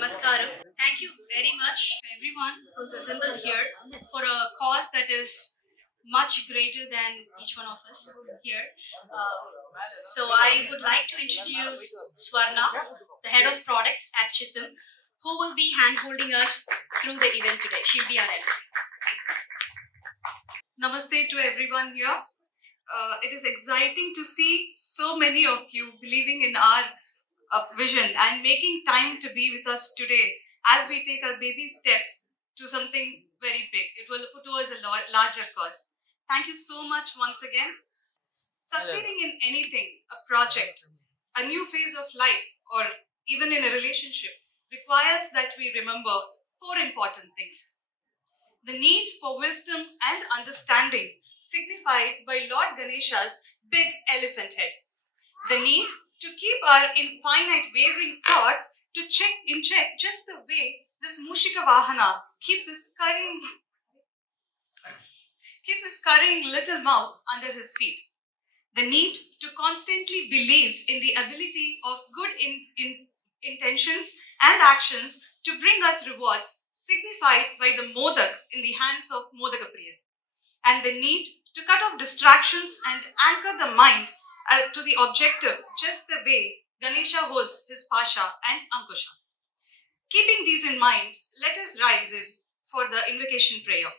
Namaskaram. Thank you very much to everyone who's assembled here for a cause that is much greater than each one of us here. So I would like to introduce Swarna, the head of product at Chittam, who will be hand-holding us through the event today. She'll be our MC. Namaste to everyone here. It is exciting to see so many of you believing in our vision and making time to be with us today as we take our baby steps to something very big. It will put towards a larger cause. Thank you so much once again. Succeeding in anything, a project, a new phase of life, or even in a relationship requires that we remember four important things. The need for wisdom and understanding, signified by Lord Ganesha's big elephant head. The need to keep our infinite wavering thoughts to check just the way this Mushika Vahana keeps his scurrying little mouse under his feet. The need to constantly believe in the ability of good intentions and actions to bring us rewards, signified by the modak in the hands of Modakapriya. And the need to cut off distractions and anchor the mind to the objective, just the way Ganesha holds his Pasha and Ankusha. Keeping these in mind, let us rise in for the invocation prayer.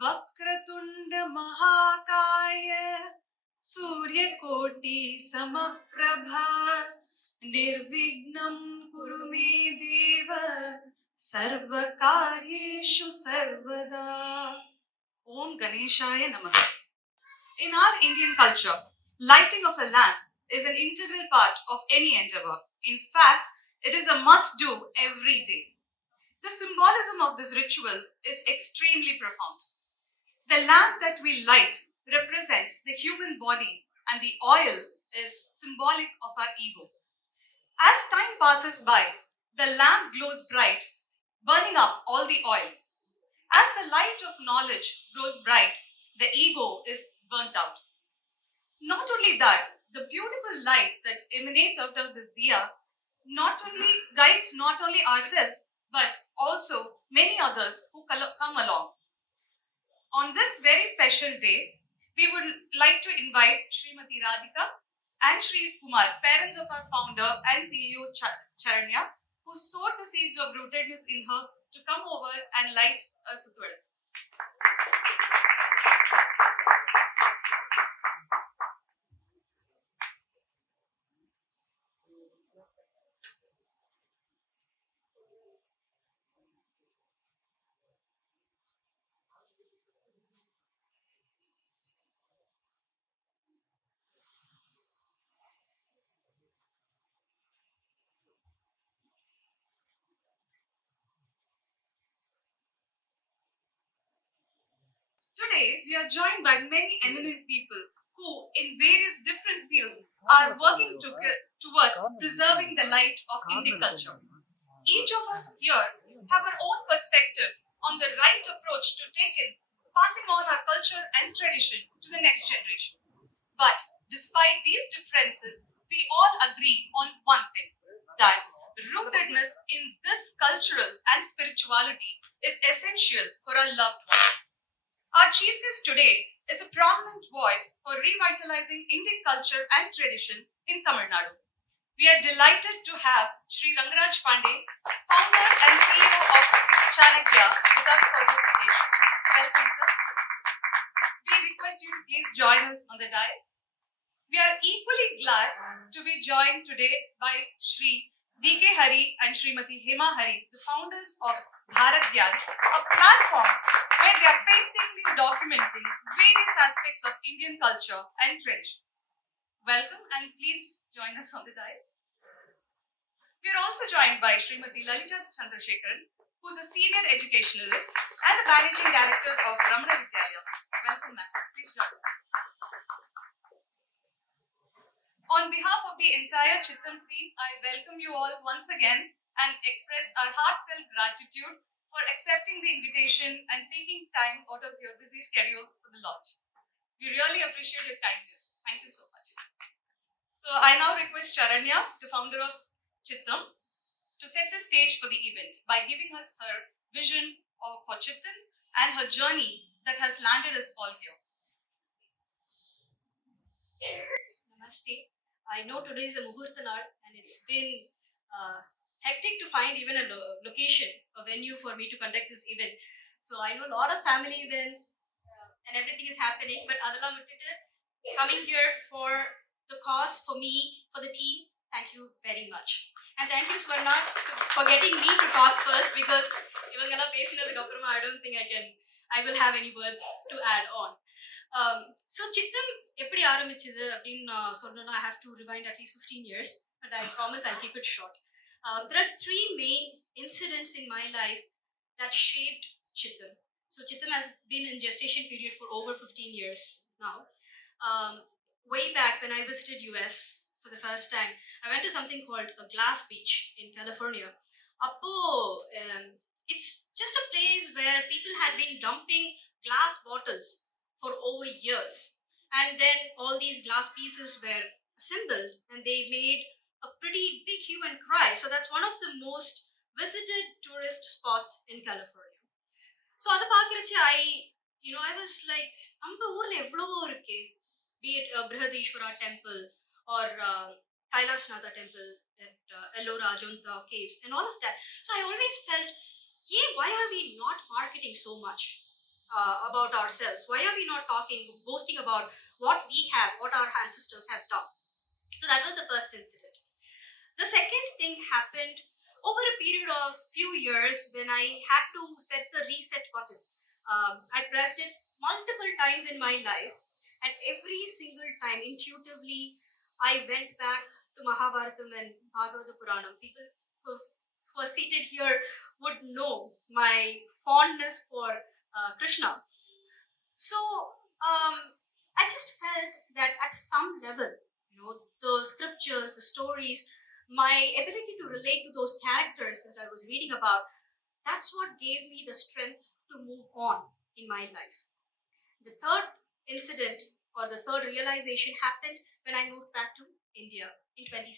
Vakratunda Mahakaya Surya Koti Samaprabha Nirvignam Kurume Deva Sarvakaryeshu Sarvada. Om Ganeshaya Namaha. In our Indian culture, lighting of a lamp is an integral part of any endeavor. In fact, it is a must-do every day. The symbolism of this ritual is extremely profound. The lamp that we light represents the human body, and the oil is symbolic of our ego. As time passes by, the lamp glows bright, burning up all the oil. As the light of knowledge grows bright, the ego is burnt out. Not only that, the beautiful light that emanates out of this diya not only guides not only ourselves but also many others who come along. On this very special day, we would like to invite Srimati Radhika and Shri Kumar, parents of our founder and CEO Charanya, who sowed the seeds of rootedness in her, to come over and light a kuthwada. Today, we are joined by many eminent people who, in various different fields, are working towards preserving the light of Indic culture. Each of us here have our own perspective on the right approach to take in passing on our culture and tradition to the next generation. But despite these differences, we all agree on one thing, that rootedness in this cultural and spirituality is essential for our loved ones. Our chief guest today is a prominent voice for revitalizing Indic culture and tradition in Tamil Nadu. We are delighted to have Shri Rangaraj Pandey, founder and CEO of Chanakya, with us for this occasion. Welcome, sir. We request you to please join us on the dais. We are equally glad to be joined today by Shri, D.K Hari and Srimati Hema Hari, the founders of Bharat Gyan, a platform where they are painstakingly documenting various aspects of Indian culture and tradition. Welcome and please join us on the dais. We are also joined by Srimati Lalitha Chandrashekar, who is a senior educationalist and the managing director of Ramana Vidyalaya. Welcome, ma'am. Please join us. On behalf of the entire Chittam team, I welcome you all once again and express our heartfelt gratitude for accepting the invitation and taking time out of your busy schedule for the launch. We really appreciate your time here. Thank you so much. So I now request Charanya, the founder of Chittam, to set the stage for the event by giving us her vision for Chittam and her journey that has landed us all here. Namaste. I know today is a Muhurtanad and it's been hectic to find even a location, a venue for me to conduct this event. So I know a lot of family events and everything is happening, but Adala Muttita coming here for the cause, for me, for the team, thank you very much. And thank you, Swarna, for getting me to talk first because I don't think I will have any words to add on. So Chittam எப்படி ஆரம்பிச்சது அப்படின்னு சொன்னோம்னா I have to rewind at least 15 years, but I promise I'll keep it short. There are three main incidents in my life that shaped Chittam. So Chittam has been in gestation period for over 15 years now. Um, Way back when I visited US for the first time, I went to something called a Glass Beach in California. Appo, um, it's just a place where people had been dumping glass bottles for over years. And then all these glass pieces were assembled and they made a pretty big hue and cry. So that's one of the most visited tourist spots in California. So அதை பார்க்கறச்சு I was like, நம்ம ஊர்ல எவ்வளவோ இருக்கே, be it Brihadishwara temple or Kailashnath temple at Ellora Ajanta caves and all of that. So I always felt, yeah, why are we not marketing so much about ourselves? Why are we not boasting about what we have, what our ancestors have done? So that was the first incident. The second thing happened over a period of few years when I had to set the reset button. I pressed it multiple times in my life, and every single time, intuitively, I went back to Mahabharatam and Bhagavata Puranam. People who are seated here would know my fondness for Krishna. So I just felt that at some level, the scriptures, the stories, my ability to relate to those characters that I was reading about, that's what gave me the strength to move on in my life. The third incident or the third realization happened when I moved back to India in 2017.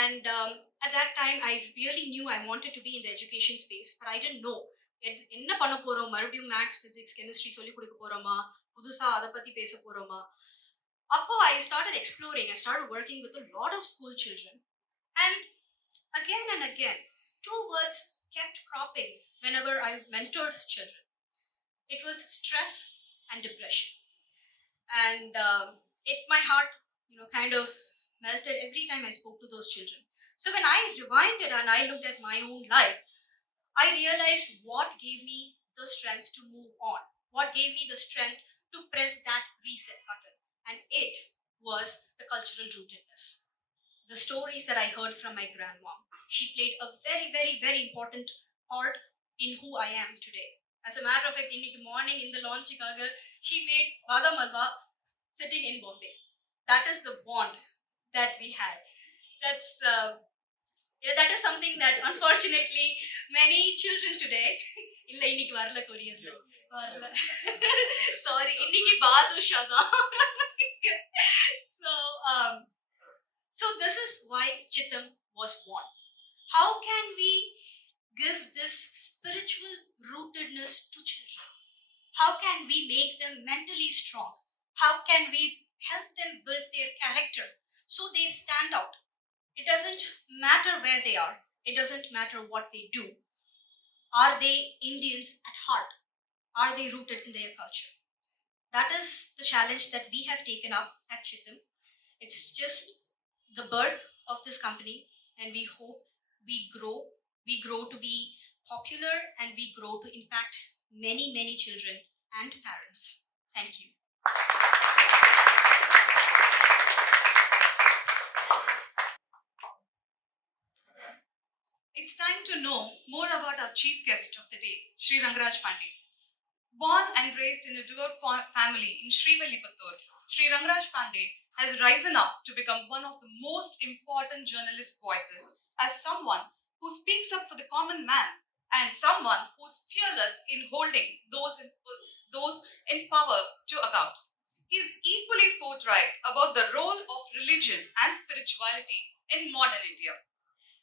And at that time, I really knew I wanted to be in the education space, but I didn't know. என்ன பண்ண போறோம், மறுபடியும் maths physics chemistry சொல்லி கொடுக்க போறோமா, புதுசா அதை பத்தி பேச போறோமா. அப்போ I started exploring. I started working with a lot of school children, and again, two words kept cropping whenever I mentored children. It was stress and depression, and my heart, kind of melted every time I spoke to those children. So when I rewinded and I looked at my own life, I realized what gave me the strength to move on, what gave me the strength to press that reset button, and it was the cultural rootedness. The stories that I heard from my grandma. She played a very, very, very important part in who I am today. As a matter of fact, in the morning in the launch, she made Badam Alva sitting in Bombay. That is the bond that we had. That is something that unfortunately many children today illa inniki varla courier varla sorry inniki badusha da so so this is why Chittam was born. How can we give this spiritual rootedness to children? How can we make them mentally strong? How can we help them build their character so they stand out? It doesn't matter where they are. It doesn't matter what they do. Are they Indians at heart? Are they rooted in their culture? That is the challenge that we have taken up at Chittam. It's just the birth of this company, and we hope we grow to be popular, and we grow to impact many, many children and parents. Thank you. It's time to know more about our chief guest of the day, Shri Rangaraj Pandey. Born and raised in a devout family in Shri, Shri Rangaraj Pandey has risen up to become one of the most important journalist voices as someone who speaks up for the common man and someone who's fearless in holding those in power to account. He is equally forthright about the role of religion and spirituality in modern India.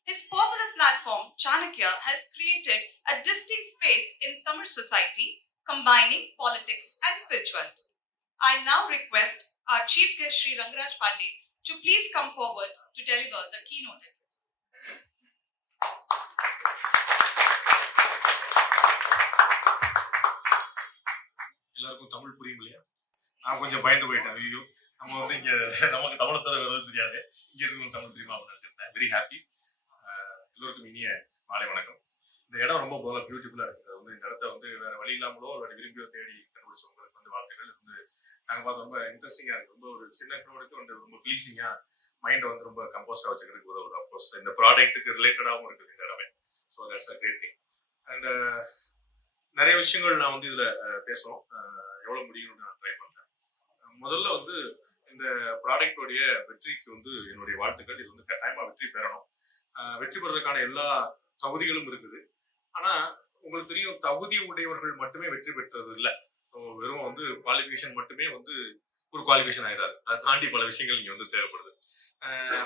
His popular platform, Chanakya, has created a distinct space in Tamil society, combining politics and spirituality. I now request our chief guest, Shri Rangaraj Pandey, to please come forward to deliver the keynote address. எல்லாருக்கும் தமிழ் புரியும் இல்லையா? நான் கொஞ்சம் பயந்து போயிட்டேன். ஐயோ, நம்ம வந்து இங்க நமக்கு தமிழ் தர வேறு தெரியாது, இங்க இருக்கவங்க தமிழ் தெரியுமா அப்படின்னு நினைச்சிருந்தேன். Very happy. எல்லோருக்கும் இனிய மாலை வணக்கம். இந்த இடம் ரொம்ப போல பியூட்டிஃபுல்லா இருக்குது. வந்து இந்த இடத்த வந்து வேற வழி இல்லாமலோ வேற விரும்பியோ தேடி கண்டுபிடிச்சவங்களுக்கு வந்து வாழ்த்துக்கள். வந்து நாங்கள் பார்த்து ரொம்ப இன்ட்ரெஸ்டிங்கா இருக்கு. ரொம்ப ஒரு சின்ன க்ரௌடுக்கு வந்து ரொம்ப ப்ளீசிங்கா மைண்டை வந்து ரொம்ப கம்போஸ்டா வச்சுக்கிறதுக்கு உதவுது. அப்கோர்ஸ் இந்த ப்ராடக்ட்டுக்கு ரிலேட்டடாகவும் இருக்குது இந்த இடமே. So that's a great thing. And நிறைய விஷயங்கள் நான் வந்து இதுல பேசுவோம். எவ்வளவு முடியும்னு நான் ட்ரை பண்றேன். முதல்ல வந்து இந்த ப்ராடக்டோடைய வெற்றிக்கு வந்து என்னுடைய வாழ்த்துக்கள். இது வந்து கட்டாயமா வெற்றி பெறணும். வெற்றி பெறதுக்கான எல்லா தகுதிகளும் இருக்குது. ஆனா உங்களுக்கு தெரியும், தகுதி உடையவர்கள் மட்டுமே வெற்றி பெற்றது இல்லை. வெறும் வந்து குவாலிஃபிகேஷன் மட்டுமே வந்து ஒரு குவாலிஃபிகேஷன் ஆயிடாது. அதை தாண்டி பல விஷயங்கள் இங்க வந்து தேவைப்படுது.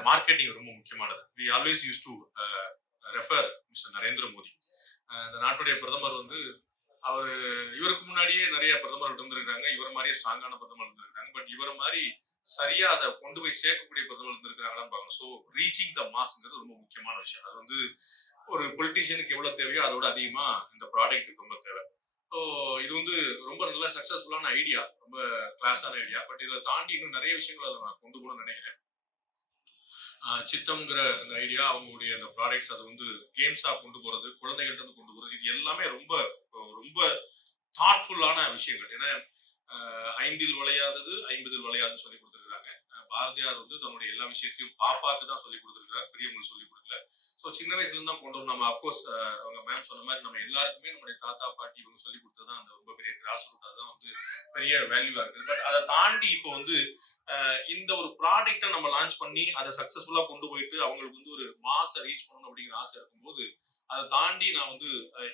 மார்க்கெட்டிங் ரொம்ப முக்கியமானது. We always use to refer mister Narendra Modi. இந்த நாட்டுடைய பிரதமர் வந்து இவருக்கு முன்னாடியே நிறைய பிரதமர்கள் இருந்திருக்காங்க. இவர் மாதிரியே ஸ்ட்ராங்கான பிரதமர் இருந்திருக்காங்க. பட் இவரை மாதிரி சரியா அதை கொண்டு போய் சேர்க்கக்கூடிய பிரதமர் இருந்திருக்காங்களான்னு பார்க்கணும். ஸோ ரீச்சிங் த மாஸ்ங்கிறது ரொம்ப முக்கியமான விஷயம். அது வந்து ஒரு பொலிட்டீஷியனுக்கு எவ்வளவு தேவையோ அதோட அதிகமா இந்த ப்ராடக்ட்டுக்கு ரொம்ப தேவை. ஸோ இது வந்து ரொம்ப நல்ல சக்சஸ்ஃபுல்லான ஐடியா, ரொம்ப கிளாஸான ஐடியா. பட் இதை தாண்டி இன்னும் நிறைய விஷயங்கள் அதை நான் கொண்டு போகணும்னு நினைக்கிறேன். சித்தம்ங்கிற அந்த ஐடியா, அவங்களுடைய அந்த ப்ராடக்ட்ஸ், அது வந்து கேம்ஸா கொண்டு போறது, குழந்தைகள்ட்ட இருந்து கொண்டு போறது, இது எல்லாமே ரொம்ப ரொம்ப தாட்ஃபுல்லான விஷயங்கள். ஏன்னா 5 வளையாதது 50 வளையாதுன்னு சொல்லி கொடுத்துருக்காங்க. பாரதியார் வந்து தன்னுடைய எல்லா விஷயத்தையும் பாப்பாக்கு தான் சொல்லி கொடுத்துருக்காரு, பெரியவங்களுக்கு சொல்லி கொடுக்கல. ஸோ சின்ன வயசுல இருந்து தான் கொண்டு வரும். நம்ம அப்கோர்ஸ் அவங்க மேம் சொன்ன மாதிரி நம்ம எல்லாருக்குமே நம்மளுடைய தாத்தா பாட்டி இவங்க சொல்லி கொடுத்ததுதான் அந்த ரொம்ப பெரிய கிராஸ் ரூட். அதுதான் வந்து பெரிய வேல்யூவா இருக்குது. பட் அதை தாண்டி இப்போ வந்து இந்த ஒரு ப்ராடக்டை நம்ம லான்ச் பண்ணி அதை சக்சஸ்ஃபுல்லா கொண்டு போயிட்டு அவங்களுக்கு வந்து ஒரு மாசை ரீச் பண்ணணும் அப்படிங்கிற ஆசை இருக்கும்போது, அதை தாண்டி நான் வந்து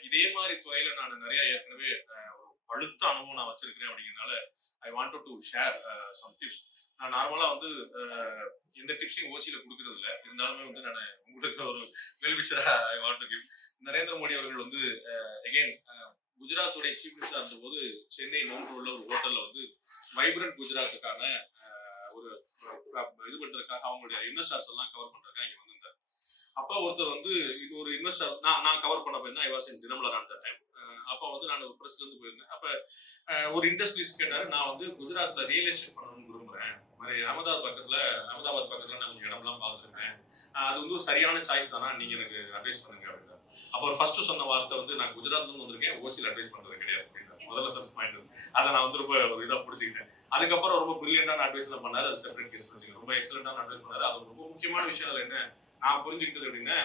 இதே மாதிரி துறையில நான் நிறைய ஏற்கனவே ஒரு அழுத்த அனுபவம் நான் வச்சிருக்கிறேன். அப்படிங்கிறதுனால I wanted to share some tips. நான் நார்மலா வந்து எந்த டிப்ஸையும் ஓசியில கொடுக்கறது இல்லை. இருந்தாலுமே வந்து நான் உங்களுக்கு ஒரு வெல்விஷரா I want to give. Narendra Modi அவர்கள் வந்து அகைன் குஜராத்துடைய சீஃப் மினிஸ்டர் இருந்தபோது சென்னை நோன் ரோட்ல ஒரு ஹோட்டல்ல வந்து வைப்ரண்ட் குஜராத்துக்கான ஒரு இது பண்றதுக்காக அவங்களுடைய இன்வெஸ்டர்ஸ் எல்லாம் கவர் பண்றதுக்காக இங்க வந்திருந்தாரு. அப்ப ஒருத்தர் வந்து இன்னொரு இன்வெஸ்டர் நான் கவர் பண்ண போயிருந்தேன். ஐ வாஸ் இன் தினமலர் அந்த டைம். அப்ப வந்து நான் ஒரு பிரஸ்ல இருந்து போயிருந்தேன். அப்ப ஒரு இண்டஸ்ட்ரீஸ் கேட்டாரு, நான் வந்து குஜராத்ல ரியல் எஸ்டேட் பண்ணணும்னு விரும்புறேன். மாதிரி அகமதாபாத் பக்கத்துல நான் கொஞ்சம் இடம்லாம் பார்த்துருக்கேன். அது வந்து ஒரு சரியான சாய்ஸ் தானா, நீங்க எனக்கு அட்வைஸ் பண்ணுங்க அப்படின்னா. அப்ப ஒரு ஃபர்ஸ்ட் சொன்ன வார்த்தை வந்து, நான் குஜராத்ல இருந்து வந்திருக்கேன், ஓசியில் அட்வைஸ் பண்றது கிடையாது அப்படின்னா. முதல்ல சப் பாயிண்ட் அதை நான் வந்து ரொம்ப ஒரு இதா பிடிச்சிக்கிட்டேன். அதுக்கப்புறம் ரொம்ப பிரில்லியண்டான அட்வைஸ் பண்ணாரு. அது செப்பரேட் கேஸ் வச்சுக்கோங்க. ரொம்ப எக்ஸலண்டான அட்வைஸ் பண்ணாரு. அது ரொம்ப முக்கியமான விஷயம். அதுல என்ன நான் புரிஞ்சுக்கிட்டது அப்படின்னா,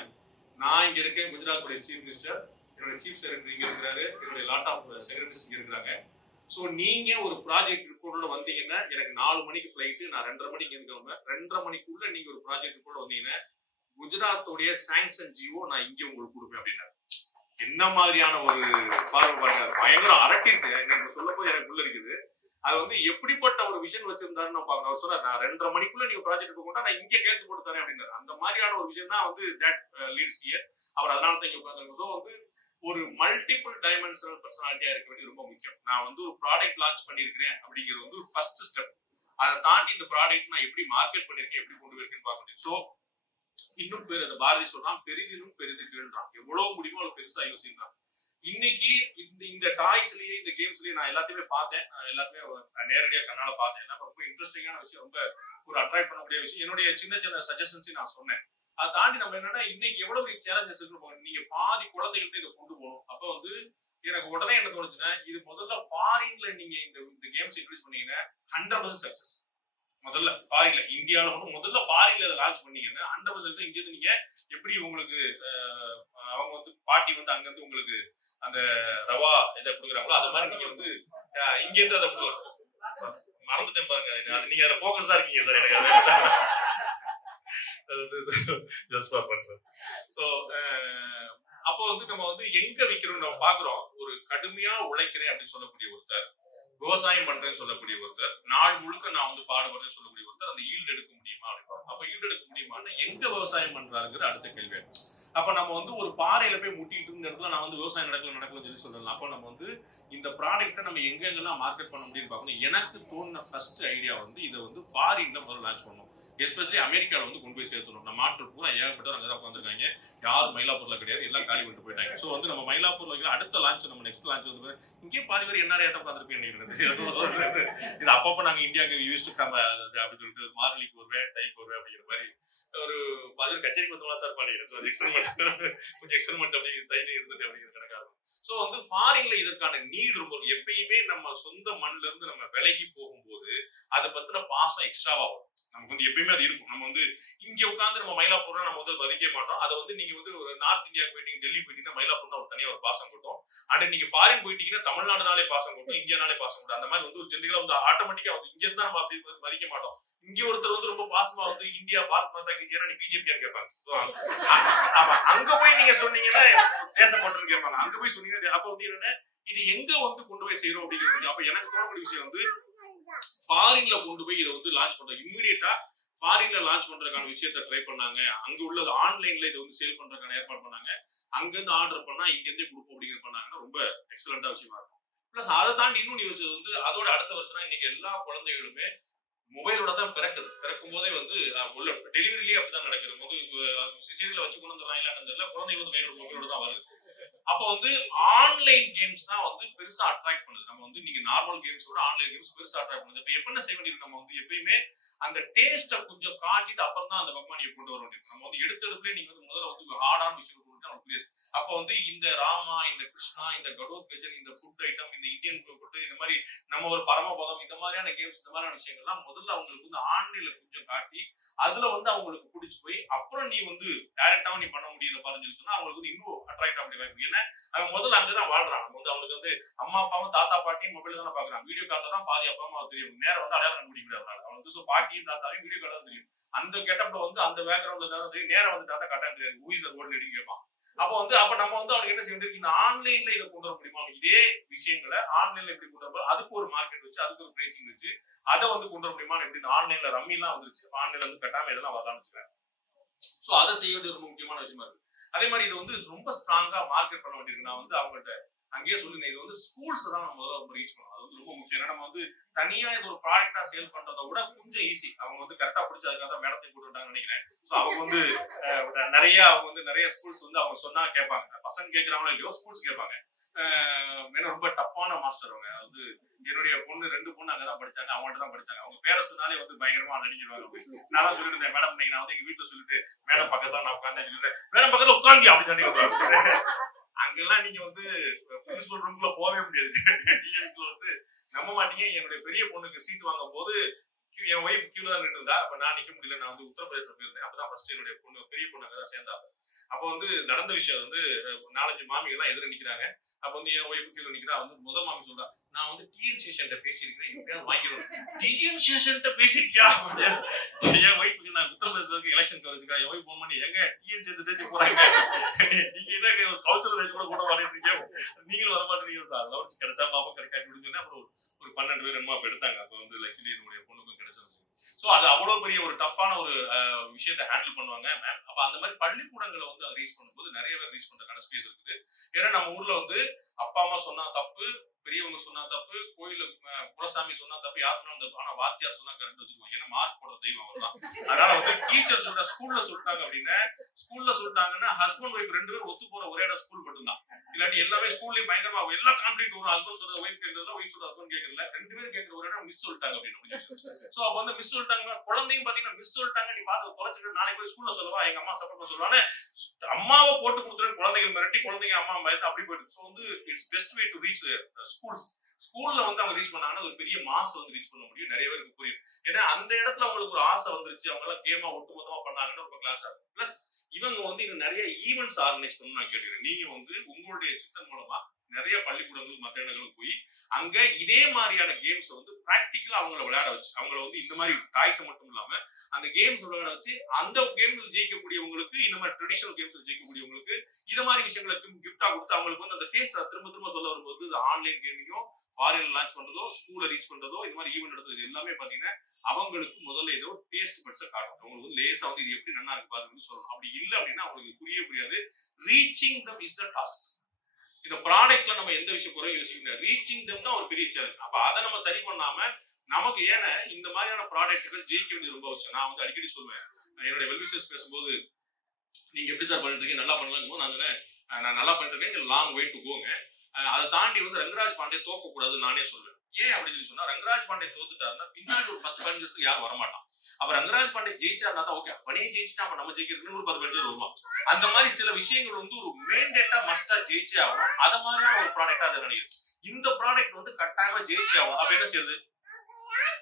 நான் இங்க இருக்கேன், குஜராத்துடைய சீஃப் மினிஸ்டர், என்னுடைய சீஃப் செக்ரட்டரி இங்க இருக்கிறாரு, என்னுடைய லாட் ஆஃப் செக்ரட்டரிஸ் இங்க இருக்கிறாங்க. ஸோ நீங்க ஒரு ப்ராஜெக்ட் ரிப்போர்ட்டோட வந்தீங்கன்னா, எனக்கு 4 மணிக்கு ஃபிளைட்டு, நான் 2:30 மணிக்கு இருந்து கிளம்புவேன். 2:30 மணிக்குள்ள நீங்க ஒரு ப்ராஜெக்ட் ரிப்போர்ட் வந்தீங்கன்னா, குஜராத்துடைய சாங்ஷன் ஜியோ நான் இங்க உங்களுக்கு கொடுப்பேன் அப்படின்னா. என்ன மாதிரியான ஒரு பார்வை பாருங்க. பயங்கர அரட்டிச்சு. எனக்கு சொல்ல போது எனக்கு உள்ள இருக்குது. அது வந்து எப்படிப்பட்ட ஒரு விஷன் வச்சிருந்தாருன்னு நான் பார்க்கணும். அவர் சொன்னார், நான் 2:30 மணிக்குள்ள நீங்க ப்ராஜெக்ட் போட்டா நான் இங்கே கேள்வி போட்டு தரேன் அப்படின்னாரு. அந்த மாதிரியான ஒரு விஷயம் தான் வந்து தட் லீட்ஸ் ஹியர். அவர் அதனால தான் இங்க உட்கார்ந்து வந்து ஒரு மல்டிபிள் டைமென்ஷனல் பர்சனாலிட்டியா இருக்க வேண்டியது ரொம்ப முக்கியம். நான் வந்து ஒரு ப்ராடக்ட் லான்ச் பண்ணிருக்கிறேன் அப்படிங்கிறது வந்து ஒரு ஃபர்ஸ்ட் ஸ்டெப். அதை தாண்டி இந்த ப்ராடக்ட் நான் எப்படி மார்க்கெட் பண்ணிருக்கேன், எப்படி கொண்டு போயிருக்கேன்னு பார்க்க முடியும். ஸோ இன்னும் பேர் அந்த பாரதி சொல்றான், பெரிதினும் பெரிது கேள்றான். எவ்வளவு முடியுமோ அவ்வளவு பெருசா யோசிக்கிறான். இன்னைக்கு இந்த டாய்ஸ்லயே இந்த கேம்ஸ்லயே நான் எல்லாத்தையுமே பார்த்தேன், எல்லாத்தையுமே நேரடியா கண்ணால பார்த்தேன். எல்லாம் ரொம்ப இன்ட்ரெஸ்டிங்கான விஷயம், ரொம்ப ஒரு அட்ராக்ட் பண்ணக்கூடிய விஷயம். என்னுடைய சின்ன சின்ன சஜஷன்ஸ் நான் சொன்னேன். அதை தாண்டி நம்ம என்னன்னா இன்னைக்கு எவ்வளவு பெரிய சேலஞ்சஸ் இருக்கு, நீங்க பாதி குழந்தைகள்ட்ட இதை கொண்டு போகணும். அப்ப வந்து எனக்கு உடனே என்ன தோணுச்சுன்னா, இது முதல்ல ஃபாரின்ல நீங்க இந்த கேம்ஸ் இன்ட்ரடியூஸ் பண்ணீங்கன்னா 100% சக்சஸ். முதல்ல ஃபாரின்ல, இந்தியாவில மட்டும் முதல்ல ஃபாரின்ல இதை லான்ச் பண்ணீங்கன்னா 100% இங்க இருந்து நீங்க எப்படி உங்களுக்கு அவங்க வந்து பாட்டி வந்து அங்க இருந்து உங்களுக்கு அந்த ரவா இதை கொடுக்குறாங்களோ அது மாதிரி நீங்க வந்து இங்க இருந்து அதை மறந்துட்டேன் பாருங்க. அது நீங்க அதை போக்கஸா இருக்கீங்க சார். எனக்கு அப்போ வந்து நம்ம வந்து எங்க விக்கிறோம் நம்ம பாக்குறோம். ஒரு கடுமையா உழைக்கிறேன் அப்படின்னு சொல்லக்கூடிய ஒருத்தர், விவசாயம் பண்றேன்னு சொல்லக்கூடிய ஒருத்தர், நாள் முழுக்க நான் வந்து பாடுபடுறேன்னு சொல்லக்கூடிய ஒருத்தர் அந்த ஈல்டு எடுக்க முடியுமா அப்படின்னு. அப்ப ஈல்டு எடுக்க முடியுமான்னு எங்க விவசாயம் பண்றாருங்கிற அடுத்த கேள்வி. அப்ப நம்ம வந்து ஒரு பாறையில போய் முட்டிட்டு இருந்த இடத்துல நான் வந்து விவசாயம் நடக்கலன்னு சொல்லி சொல்லலாம். அப்போ நம்ம வந்து இந்த ப்ராடக்ட்டை நம்ம எங்கெங்கெல்லாம் மார்க்கெட் பண்ண முடியும்னு பார்க்கணும். எனக்கு தோணுன ஃபர்ஸ்ட் ஐடியா வந்து இதை வந்து ஃபாரின்ல முதல்ல லான்ச் பண்ணணும், எஸ்பெஷலி அமெரிக்காவில் வந்து கொண்டு போய் சேர்த்தணும். நம்ம ஆட்கள் பூரா ஏகப்பட்டவர் அங்கே தான் உட்காந்துருக்காங்க, யாரும் மயிலாப்பூர்ல கிடையாது, எல்லாம் காலி பண்ணிட்டு போயிட்டாங்க. ஸோ வந்து நம்ம மயிலாப்பூர்ல வைக்கிற அடுத்த லான்ச், நம்ம நெக்ஸ்ட் லான்ச் வந்து இங்கே பாதி பேர் என்ன ஏற்ற உட்காந்துருப்பேன். இது அப்பப்போ நாங்கள் இந்தியாவுக்கு யூஸ் அப்படின்னு சொல்லிட்டு மார்கழிக்கு வருவேன், தைக்கு வருவேன் அப்படிங்கிற மாதிரி ஒரு பாதி கச்சேரி மொத்தமாக தான் இருப்பாங்க. கொஞ்சம் எக்ஸ்பெரிமெண்ட் அப்படி தைல இருந்துட்டு அப்படிங்கிற கணக்காகும். ஸோ வந்து ஃபாரின்ல இதற்கான நீட் ரொம்ப, எப்பயுமே நம்ம சொந்த மண்ணில இருந்து நம்ம விலகி போகும்போது அதை பத்தின பாசம் எக்ஸ்ட்ராவா வரும். நமக்கு வந்து எப்பயுமே அது இருக்கும். நம்ம வந்து இங்க உட்காந்து நம்ம மயிலாப்பூர் நம்ம வந்து மதிக்க மாட்டோம். அதை வந்து நீங்க வந்து ஒரு நார்த் இந்தியா போயிட்டீங்க, டெல்லி போயிட்டீங்கன்னா மயிலாப்பூர் ஒரு தனியா ஒரு பாசம் கொட்டும். அண்ட் நீங்க ஃபாரின் போயிட்டீங்கன்னா தமிழ்நாடுனாலே பாசம் கொட்டும், இந்தியானாலே பாசம் கொட்டும். அந்த மாதிரி வந்து ஒரு ஜென்ரலா வந்து ஆட்டோமேட்டிக்கா வந்து இங்க இருந்தா நம்ம அப்படி மதிக்க மாட்டோம். இங்க ஒருத்தர் வந்து ரொம்ப பாசமா வந்து இந்தியா பாரத் மாதா கி ஜெய் நீ பிஜேபியா கேட்பாங்க. அங்க போய் நீங்க சொன்னீங்கன்னா தேசப்பட்டு கேட்பாங்க. அங்க போய் சொன்னீங்கன்னா அப்ப வந்து என்னன்னா இது எங்க வந்து கொண்டு போய் செய்யறோம் அப்படிங்கிறது. அப்ப எனக்கு தோணக்கூடிய விஷயம் வந்து ஃபாரின்ல கொண்டு போய் இதை வந்து லான்ச் பண்றோம். இம்மிடியேட்டா ஃபாரின்ல லான்ச் பண்றதுக்கான விஷயத்தை ட்ரை பண்ணாங்க. அங்க உள்ளது ஆன்லைன்ல இதை வந்து சேல் பண்றதுக்கான ஏற்பாடு பண்ணாங்க. அங்க இருந்து ஆர்டர் பண்ணா இங்க இருந்தே கொடுப்போம் அப்படிங்கிற பண்ணாங்கன்னா ரொம்ப எக்ஸலண்டா விஷயமா இருக்கும். பிளஸ் அதை தாண்டி இன்னும் நீ வந்து அதோட அடுத்த வருஷம் இன்னைக்கு எல்லா குழந்தைகளுமே மொபைலோட தான் பிறக்குது. பிறக்கும் போதே வந்து உள்ள டெலிவரிலேயே அப்படிதான் நடக்குது. சிசில வச்சு கொண்டு வந்துடுறாங்க, குழந்தைங்க வந்து கையோட மொபைலோட தான் வருது. அப்போ வந்து ஆன்லைன் கேம்ஸ் தான் வந்து பெருசா அட்ராக்ட் பண்ணுது. நம்ம வந்து நீங்க நார்மல் கேம்ஸோட ஆன்லைன் கேம்ஸ் பெருசா அட்ராக்ட் பண்ணுது. இப்போ எப்படின்னா செய்ய வேண்டியது, நம்ம வந்து எப்பயுமே அந்த டேஸ்ட்டை கொஞ்சம் காட்டிட்டு அப்புறம் தான் அந்த பக்கமா நீங்க கொண்டு வர வேண்டியது. நம்ம வந்து எடுத்ததுக்குள்ளே நீங்க வந்து முதல்ல வந்து ஹார்டான விஷயம் கொடுத்து நமக்கு புரியுது. அப்போ வந்து இந்த ராமா, இந்த கிருஷ்ணா, இந்த கடோத் கஜன், இந்த ஃபுட் ஐட்டம், இந்த இந்தியன் ஃபுட், இந்த மாதிரி நம்ம ஒரு பரமபதம், இந்த மாதிரியான கேம்ஸ், இந்த மாதிரியான விஷயங்கள்லாம் முதல்ல அவங்களுக்கு வந்து ஆன்லைன்ல கொஞ்சம் காட்டி அதுல வந்து அவங்களுக்கு பிடிச்சு போய் அப்புறம் நீ வந்து டைரக்டாவும் நீ பண்ண முடியல பாருன்னு சொன்னா அவங்களுக்கு வந்து இன்னும் அட்ராக்ட் ஆக முடியாது. ஏன்னா அவன் முதல்ல அங்கதான் வாழ்றான். வந்து அவனுக்கு வந்து அம்மா அப்பாவும் தாத்தா பாட்டியும் மொபைல் தானே பாக்குறான். வீடியோ கால்ல தான் பாதி அப்பா அம்மா தெரியும், நேரம் வந்து அடையாளம் கண்டுபிடிக்க முடியாது. அவனுக்கு பாட்டியும் தாத்தாவையும் வீடியோ கால் தான் தெரியும். அந்த கெட்டப்ல வந்து அந்த பேக்ரவுண்ட்ல தான் தெரியும், நேரம் வந்து தாத்தா கட்டாயம் தெரியாது, ஊஸ் ஓல்டு அடிக்க கேட்பான். அப்ப நம்ம வந்து அவனுக்கு என்ன செய்ய இந்த ஆன்லைன்ல இதை கொண்டு வர முடியுமா, இதே விஷயங்களை ஆன்லைன்ல எப்படி கொண்டு வர, அதுக்கு ஒரு மார்க்கெட் வச்சு அதுக்கு ஒரு பிரைசிங் வச்சு அதை வந்து கொண்டு வர முடியுமா. எப்படி ஆன்லைன்ல ரம்மி எல்லாம் வந்துருச்சு, ஆன்லைன்ல வந்து கட்டாம இதெல்லாம் வரலாம்னு வச்சுக்கிறேன். சோ அதை செய்ய வேண்டியது ரொம்ப முக்கியமான விஷயமா இருக்கு. அதே மாதிரி இது வந்து ரொம்ப ஸ்ட்ராங்கா மார்க்கெட் பண்ண வேண்டியிருக்கு. நான் வந்து அவங்கள்ட்ட அங்கேயே சொல்லுங்க, இது வந்து ஸ்கூல்ஸ் தான் நம்ம முதல்ல ரீச் பண்ணணும். அது வந்து ரொம்ப முக்கியம். ஏன்னா நம்ம வந்து தனியா இது ஒரு ப்ராடக்டா சேல் பண்றதை விட கொஞ்சம் ஈஸி. அவங்க வந்து கரெக்டா பிடிச்சி அதுக்காக தான் மேடத்தை போட்டு விட்டாங்கன்னு நினைக்கிறேன். ஸோ அவங்க வந்து நிறைய ஸ்கூல்ஸ் வந்து அவங்க சொன்னா கேட்பாங்க. பசங்க கேட்கறாங்களோ இல்லையோ ஸ்கூல்ஸ் கேட்பாங்க. ரொம்ப டஃப்பான மாஸ்டர் அவங்க. வந்து என்னுடைய பொண்ணு 2 பொண்ணு அங்கதான் படிச்சாங்க, அவங்கள்ட்ட தான் படிச்சாங்க. அவங்க பேரை சொன்னாலே வந்து பயங்கரமா நடிச்சிருவாங்க. நான் தான் சொல்லிருந்தேன், மேடம் இன்னைக்கு நான் வந்து எங்க வீட்டுல சொல்லிட்டு மேடம் பக்கத்துல நான் உட்காந்து மேடம் பக்கத்துல உட்காந்து அப்படி சொல்லி அங்கெல்லாம் நீங்க வந்து பிரின்சிபல் ரூம்குள்ள போகவே முடியாது. டிஎம்குள்ள வந்து நம்ப மாட்டீங்க. என்னுடைய பெரிய பொண்ணுக்கு சீட் வாங்கும் போது என் ஒய்ஃப் கீழே தான் நின்று இருந்தா. அப்ப நான் நிக்க முடியல. நான் வந்து உத்தரப்பிரதேசம் போயிருந்தேன். அப்பதான் ஃபர்ஸ்ட் என்னுடைய பொண்ணு பெரிய பொண்ணு அங்கதான் சேர்ந்தாங்க. அப்ப வந்து நடந்த விஷயம் வந்து 4-5 மாமிகள்லாம் எதிர நிக்கிறாங்க. அப்ப வந்து என் ஒய்ஃபு கீழே நிக்கிறா. வந்து முதல் மாமி சொல்றா, நான் வந்து டிஎன் சேஷன்ட்ட பேசியிருக்கிறேன், எப்படியாவது வாங்கிடுவேன். டிஎன் சேஷன்ட்ட பேசியிருக்கியா? என் ஒய்ஃபுக்கு நான் உத்தரப்பிரதேசத்துக்கு எலெக்ஷன் கவர்ச்சிக்கா. என் ஒய்ஃப் போன் பண்ணி எங்க டிஎன் சேர்த்து போறாங்க, நீங்க என்ன ஒரு கவுன்சிலர் வச்சு கூட கூட வாங்கிட்டு நீங்களும் வர மாட்டேங்கிறீங்க. அதெல்லாம் கிடைச்சா பாப்பா கிடைக்காது அப்படின்னு அப்போ ஒரு 12 பேர் என்னமா அப்ப எடுத்தாங்க. அப்ப வந்து லக்கிலி என்னுடைய பொண்ணுக்கும் கிடைச்சது. சோ அது அவ்வளவு பெரிய ஒரு டஃப்பான ஒரு விஷயத்தை ஹேண்டில் பண்ணுவாங்க மேம். அப்ப அந்த மாதிரி பள்ளிக்கூடங்களை வந்து அதை ரீச் பண்ணும்போது நிறைய பேர் ரீச் பண்றதுக்கான ஸ்பேஸ் இருக்குது. ஏன்னா நம்ம ஊர்ல வந்து அப்பா அம்மா சொன்னா தப்பு, பெரியவங்க சொன்னா தப்பு, கோயில குலசாமி சொன்னா தப்பு, யார் சொன்னா தப்பு, ஆனா வாத்தியார் சொன்னா கரெக்ட் வச்சுக்குவாங்க. ஏன்னா மார்க் போடுற தெய்வம் அவர் தான். அதனால வந்து டீச்சர் சொல்ற ஸ்கூல்ல சொல்லிட்டாங்க அப்படின்னா, ஸ்கூல்ல சொல்லிட்டாங்கன்னா ஹஸ்பண்ட் ஒய்ஃப் 2 பேரும் ஒத்து போற ஒரே இடம் ஸ்கூல் மட்டும்தான். இல்லாட்டி எல்லாமே ஸ்கூல்லயும் பயங்கரமா எல்லா கான்ஃபிளிக்ட் வரும். ஹஸ்பண்ட் சொல்றத ஒய்ஃப் கேட்கறதுல, ஒய்ஃப் சொல்ற ஹஸ்பண்ட் கேட்கறதுல, 2 பேரும் கேட்கற ஒரு இடம் மிஸ் சொல்லிட்டாங்க அப்படின்னு. சோ அப்ப வந்து மிஸ் சொல்லிட்டாங்கன்னா குழந்தையும் பாத்தீங்கன்னா மிஸ் சொல்லிட்டாங்க நீ பார்த்து தொலைச்சிட்டு நாளைக்கு போய் ஸ்கூல்ல சொல்லவா எங்க அம்மா சப்போர்ட் பண்ண சொல்லுவானே அம்மாவை போட்டு கொடுத்துட்டு குழந்தைகள் மிரட்டி குழந்தைங்க அம்மா பயந்து அப்படி போயிட்டு. ஸோ வந்து it's best way to reach schools. ஸ்கூல்ல வந்து அவங்க ரீச் பண்ணாங்கன்னா ஒரு பெரிய மாஸ் வந்து ரீச் பண்ண முடியும். நிறைய பேருக்கு புரியும். ஏன்னா அந்த இடத்துல அவங்களுக்கு ஒரு ஆசை வந்துருச்சு. அவங்க எல்லாம் கேமா ஒட்டுமொத்தமா பண்ணாங்கன்னா ரொம்ப கிளாஸ் ஆகும். பிளஸ் இவங்க வந்து இன்னும் நிறைய ஈவெண்ட்ஸ் ஆர்கனைஸ் பண்ணணும் நான் கேட்டுக்கிறேன். நீங்க வந்து உங்களுடைய சித்தம் மூலமா நிறைய பள்ளிக்கூடங்கள் மற்ற இடங்களுக்கு போய் அங்க இதே மாதிரியான கேம்ஸ் வந்து பிராக்டிக்கலா அவங்கள விளையாட வச்சு அவங்கள வந்து இந்த மாதிரி டாய்ஸ் மட்டும் இல்லாம அந்த கேம்ஸ் விளையாட வச்சு அந்த கேம்ல ஜெயிக்கக்கூடியவங்களுக்கு இந்த மாதிரி ட்ரெடிஷனல் கேம்ஸ் ஜெயிக்கக்கூடியவங்களுக்கு இந்த மாதிரி விஷயங்களுக்கு கிஃப்டா கொடுத்து அவங்களுக்கு வந்து அந்த டேஸ்ட் திரும்ப திரும்ப சொல்ல வரும்போது இந்த ஆன்லைன் கேமிங்கும் ஃபாரின் லான்ச் பண்றதோ ஸ்கூல்ல ரீச் பண்றதோ இந்த மாதிரி ஈவெண்ட் நடத்துறது எல்லாமே பாத்தீங்கன்னா அவங்களுக்கு முதல்ல ஏதோ டேஸ்ட் பட்ஸை காட்டும். அவங்களுக்கு வந்து லேசா வந்து இது எப்படி நல்லா இருக்கு பாருங்கன்னு சொல்லணும். அப்படி இல்லை அப்படின்னா அவங்களுக்கு புரியாது. ரீச்சிங் தம் இஸ் த டாஸ்க். இந்த ப்ராடக்ட்ல நம்ம எந்த விஷயம் குறையும் யோசிக்க முடியாது. ரீச்சிங் தம் தான் ஒரு பெரிய சேலஞ்ச். அப்ப அதை நம்ம சரி பண்ணாம நமக்கு ஏன்னா இந்த மாதிரியான ப்ராடக்ட்கள் ஜெயிக்க வேண்டியது ரொம்ப அவசியம். நான் வந்து அடிக்கடி சொல்லுவேன் என்னுடைய வெல்விஷர்ஸ் பேசும்போது நீங்க எப்படி சார் பண்ணிட்டு இருக்கீங்க நல்லா பண்ணலாம் நான் நல்லா பண்ணிட்டு இருக்கேன் லாங் வே டு கோங்க. அதை தாண்டி வந்து ரங்கராஜ் பாண்டே தோக்க கூடாதுன்னு நானே சொல்றேன். ஏன் அப்படின்னு சொன்னா ரங்கராஜ் பாண்டே தோத்துட்டாருன்னா பின்னாடி ஒரு 10-15 வருஷத்துக்கு யாரும் வரமாட்டான். அப்ப ரங்கராஜ் பாண்டே ஜெயிச்சாருன்னா தான் ஓகே பணியை ஜெயிச்சுட்டா அப்ப நம்ம ஜெயிக்கிறதுக்கு ஒரு 10 பேர் வருவான். அந்த மாதிரி சில விஷயங்கள் வந்து ஒரு மேண்டேட்டா மஸ்டா ஜெயிச்சே ஆகும். அத மாதிரியான ஒரு ப்ராடக்டா அதை நினைக்கிறேன். இந்த ப்ராடக்ட் வந்து கட்டாயமா ஜெயிச்சே ஆகும். அப்ப என்ன செய்யுது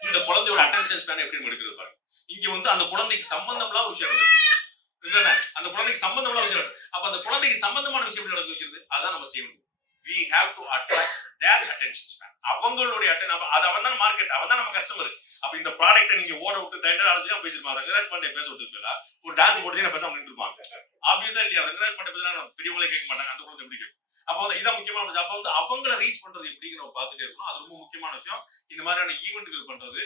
இந்த குழந்தையோட அட்டென்ஷன் ஸ்பேன் எப்படி எடுக்கிறது பாருங்க. இங்க வந்து அந்த குழந்தைக்கு சம்பந்தம்லாம் ஒரு விஷயம் இல்ல அந்த குழந்தைக்கு சம்பந்தம்லாம் விஷயம். அப்ப அந்த குழந்தைக்கு சம்பந்தமான விஷயம் நடந்து வைக்கிறது அதான் நம்ம செய்ய முடியும். We have to attract their attention span. அவங்களுடைய அது அவன் தான் மார்க்கெட், அவன் தான் நம்ம கஸ்டமர். அப்ப இந்த ப்ராடக்ட்டை நீங்க ஓட விட்டு டைட்டர் ஆலோசனை பேசிருப்பாங்க. ரங்கராஜ் பாண்டே பேச விட்டுருக்கா ஒரு டான்ஸ் போட்டு நான் பேசாம நின்றுப்பாங்க. ஆப்வியஸா இல்லையா ரங்கராஜ் பாண்டே பேசினா பெரியவங்களே கேட்க மாட்டாங்க. அந்த குழந்தை எப்படி கேட்கும். அப்ப வந்து இதான் முக்கியமான விஷயம். அப்ப வந்து அவங்களை ரீச் பண்றது எப்படின்னு நம்ம பார்த்துட்டே இருக்கணும். அது ரொம்ப முக்கியமான விஷயம். இந்த மாதிரியான ஈவெண்ட்கள் பண்றது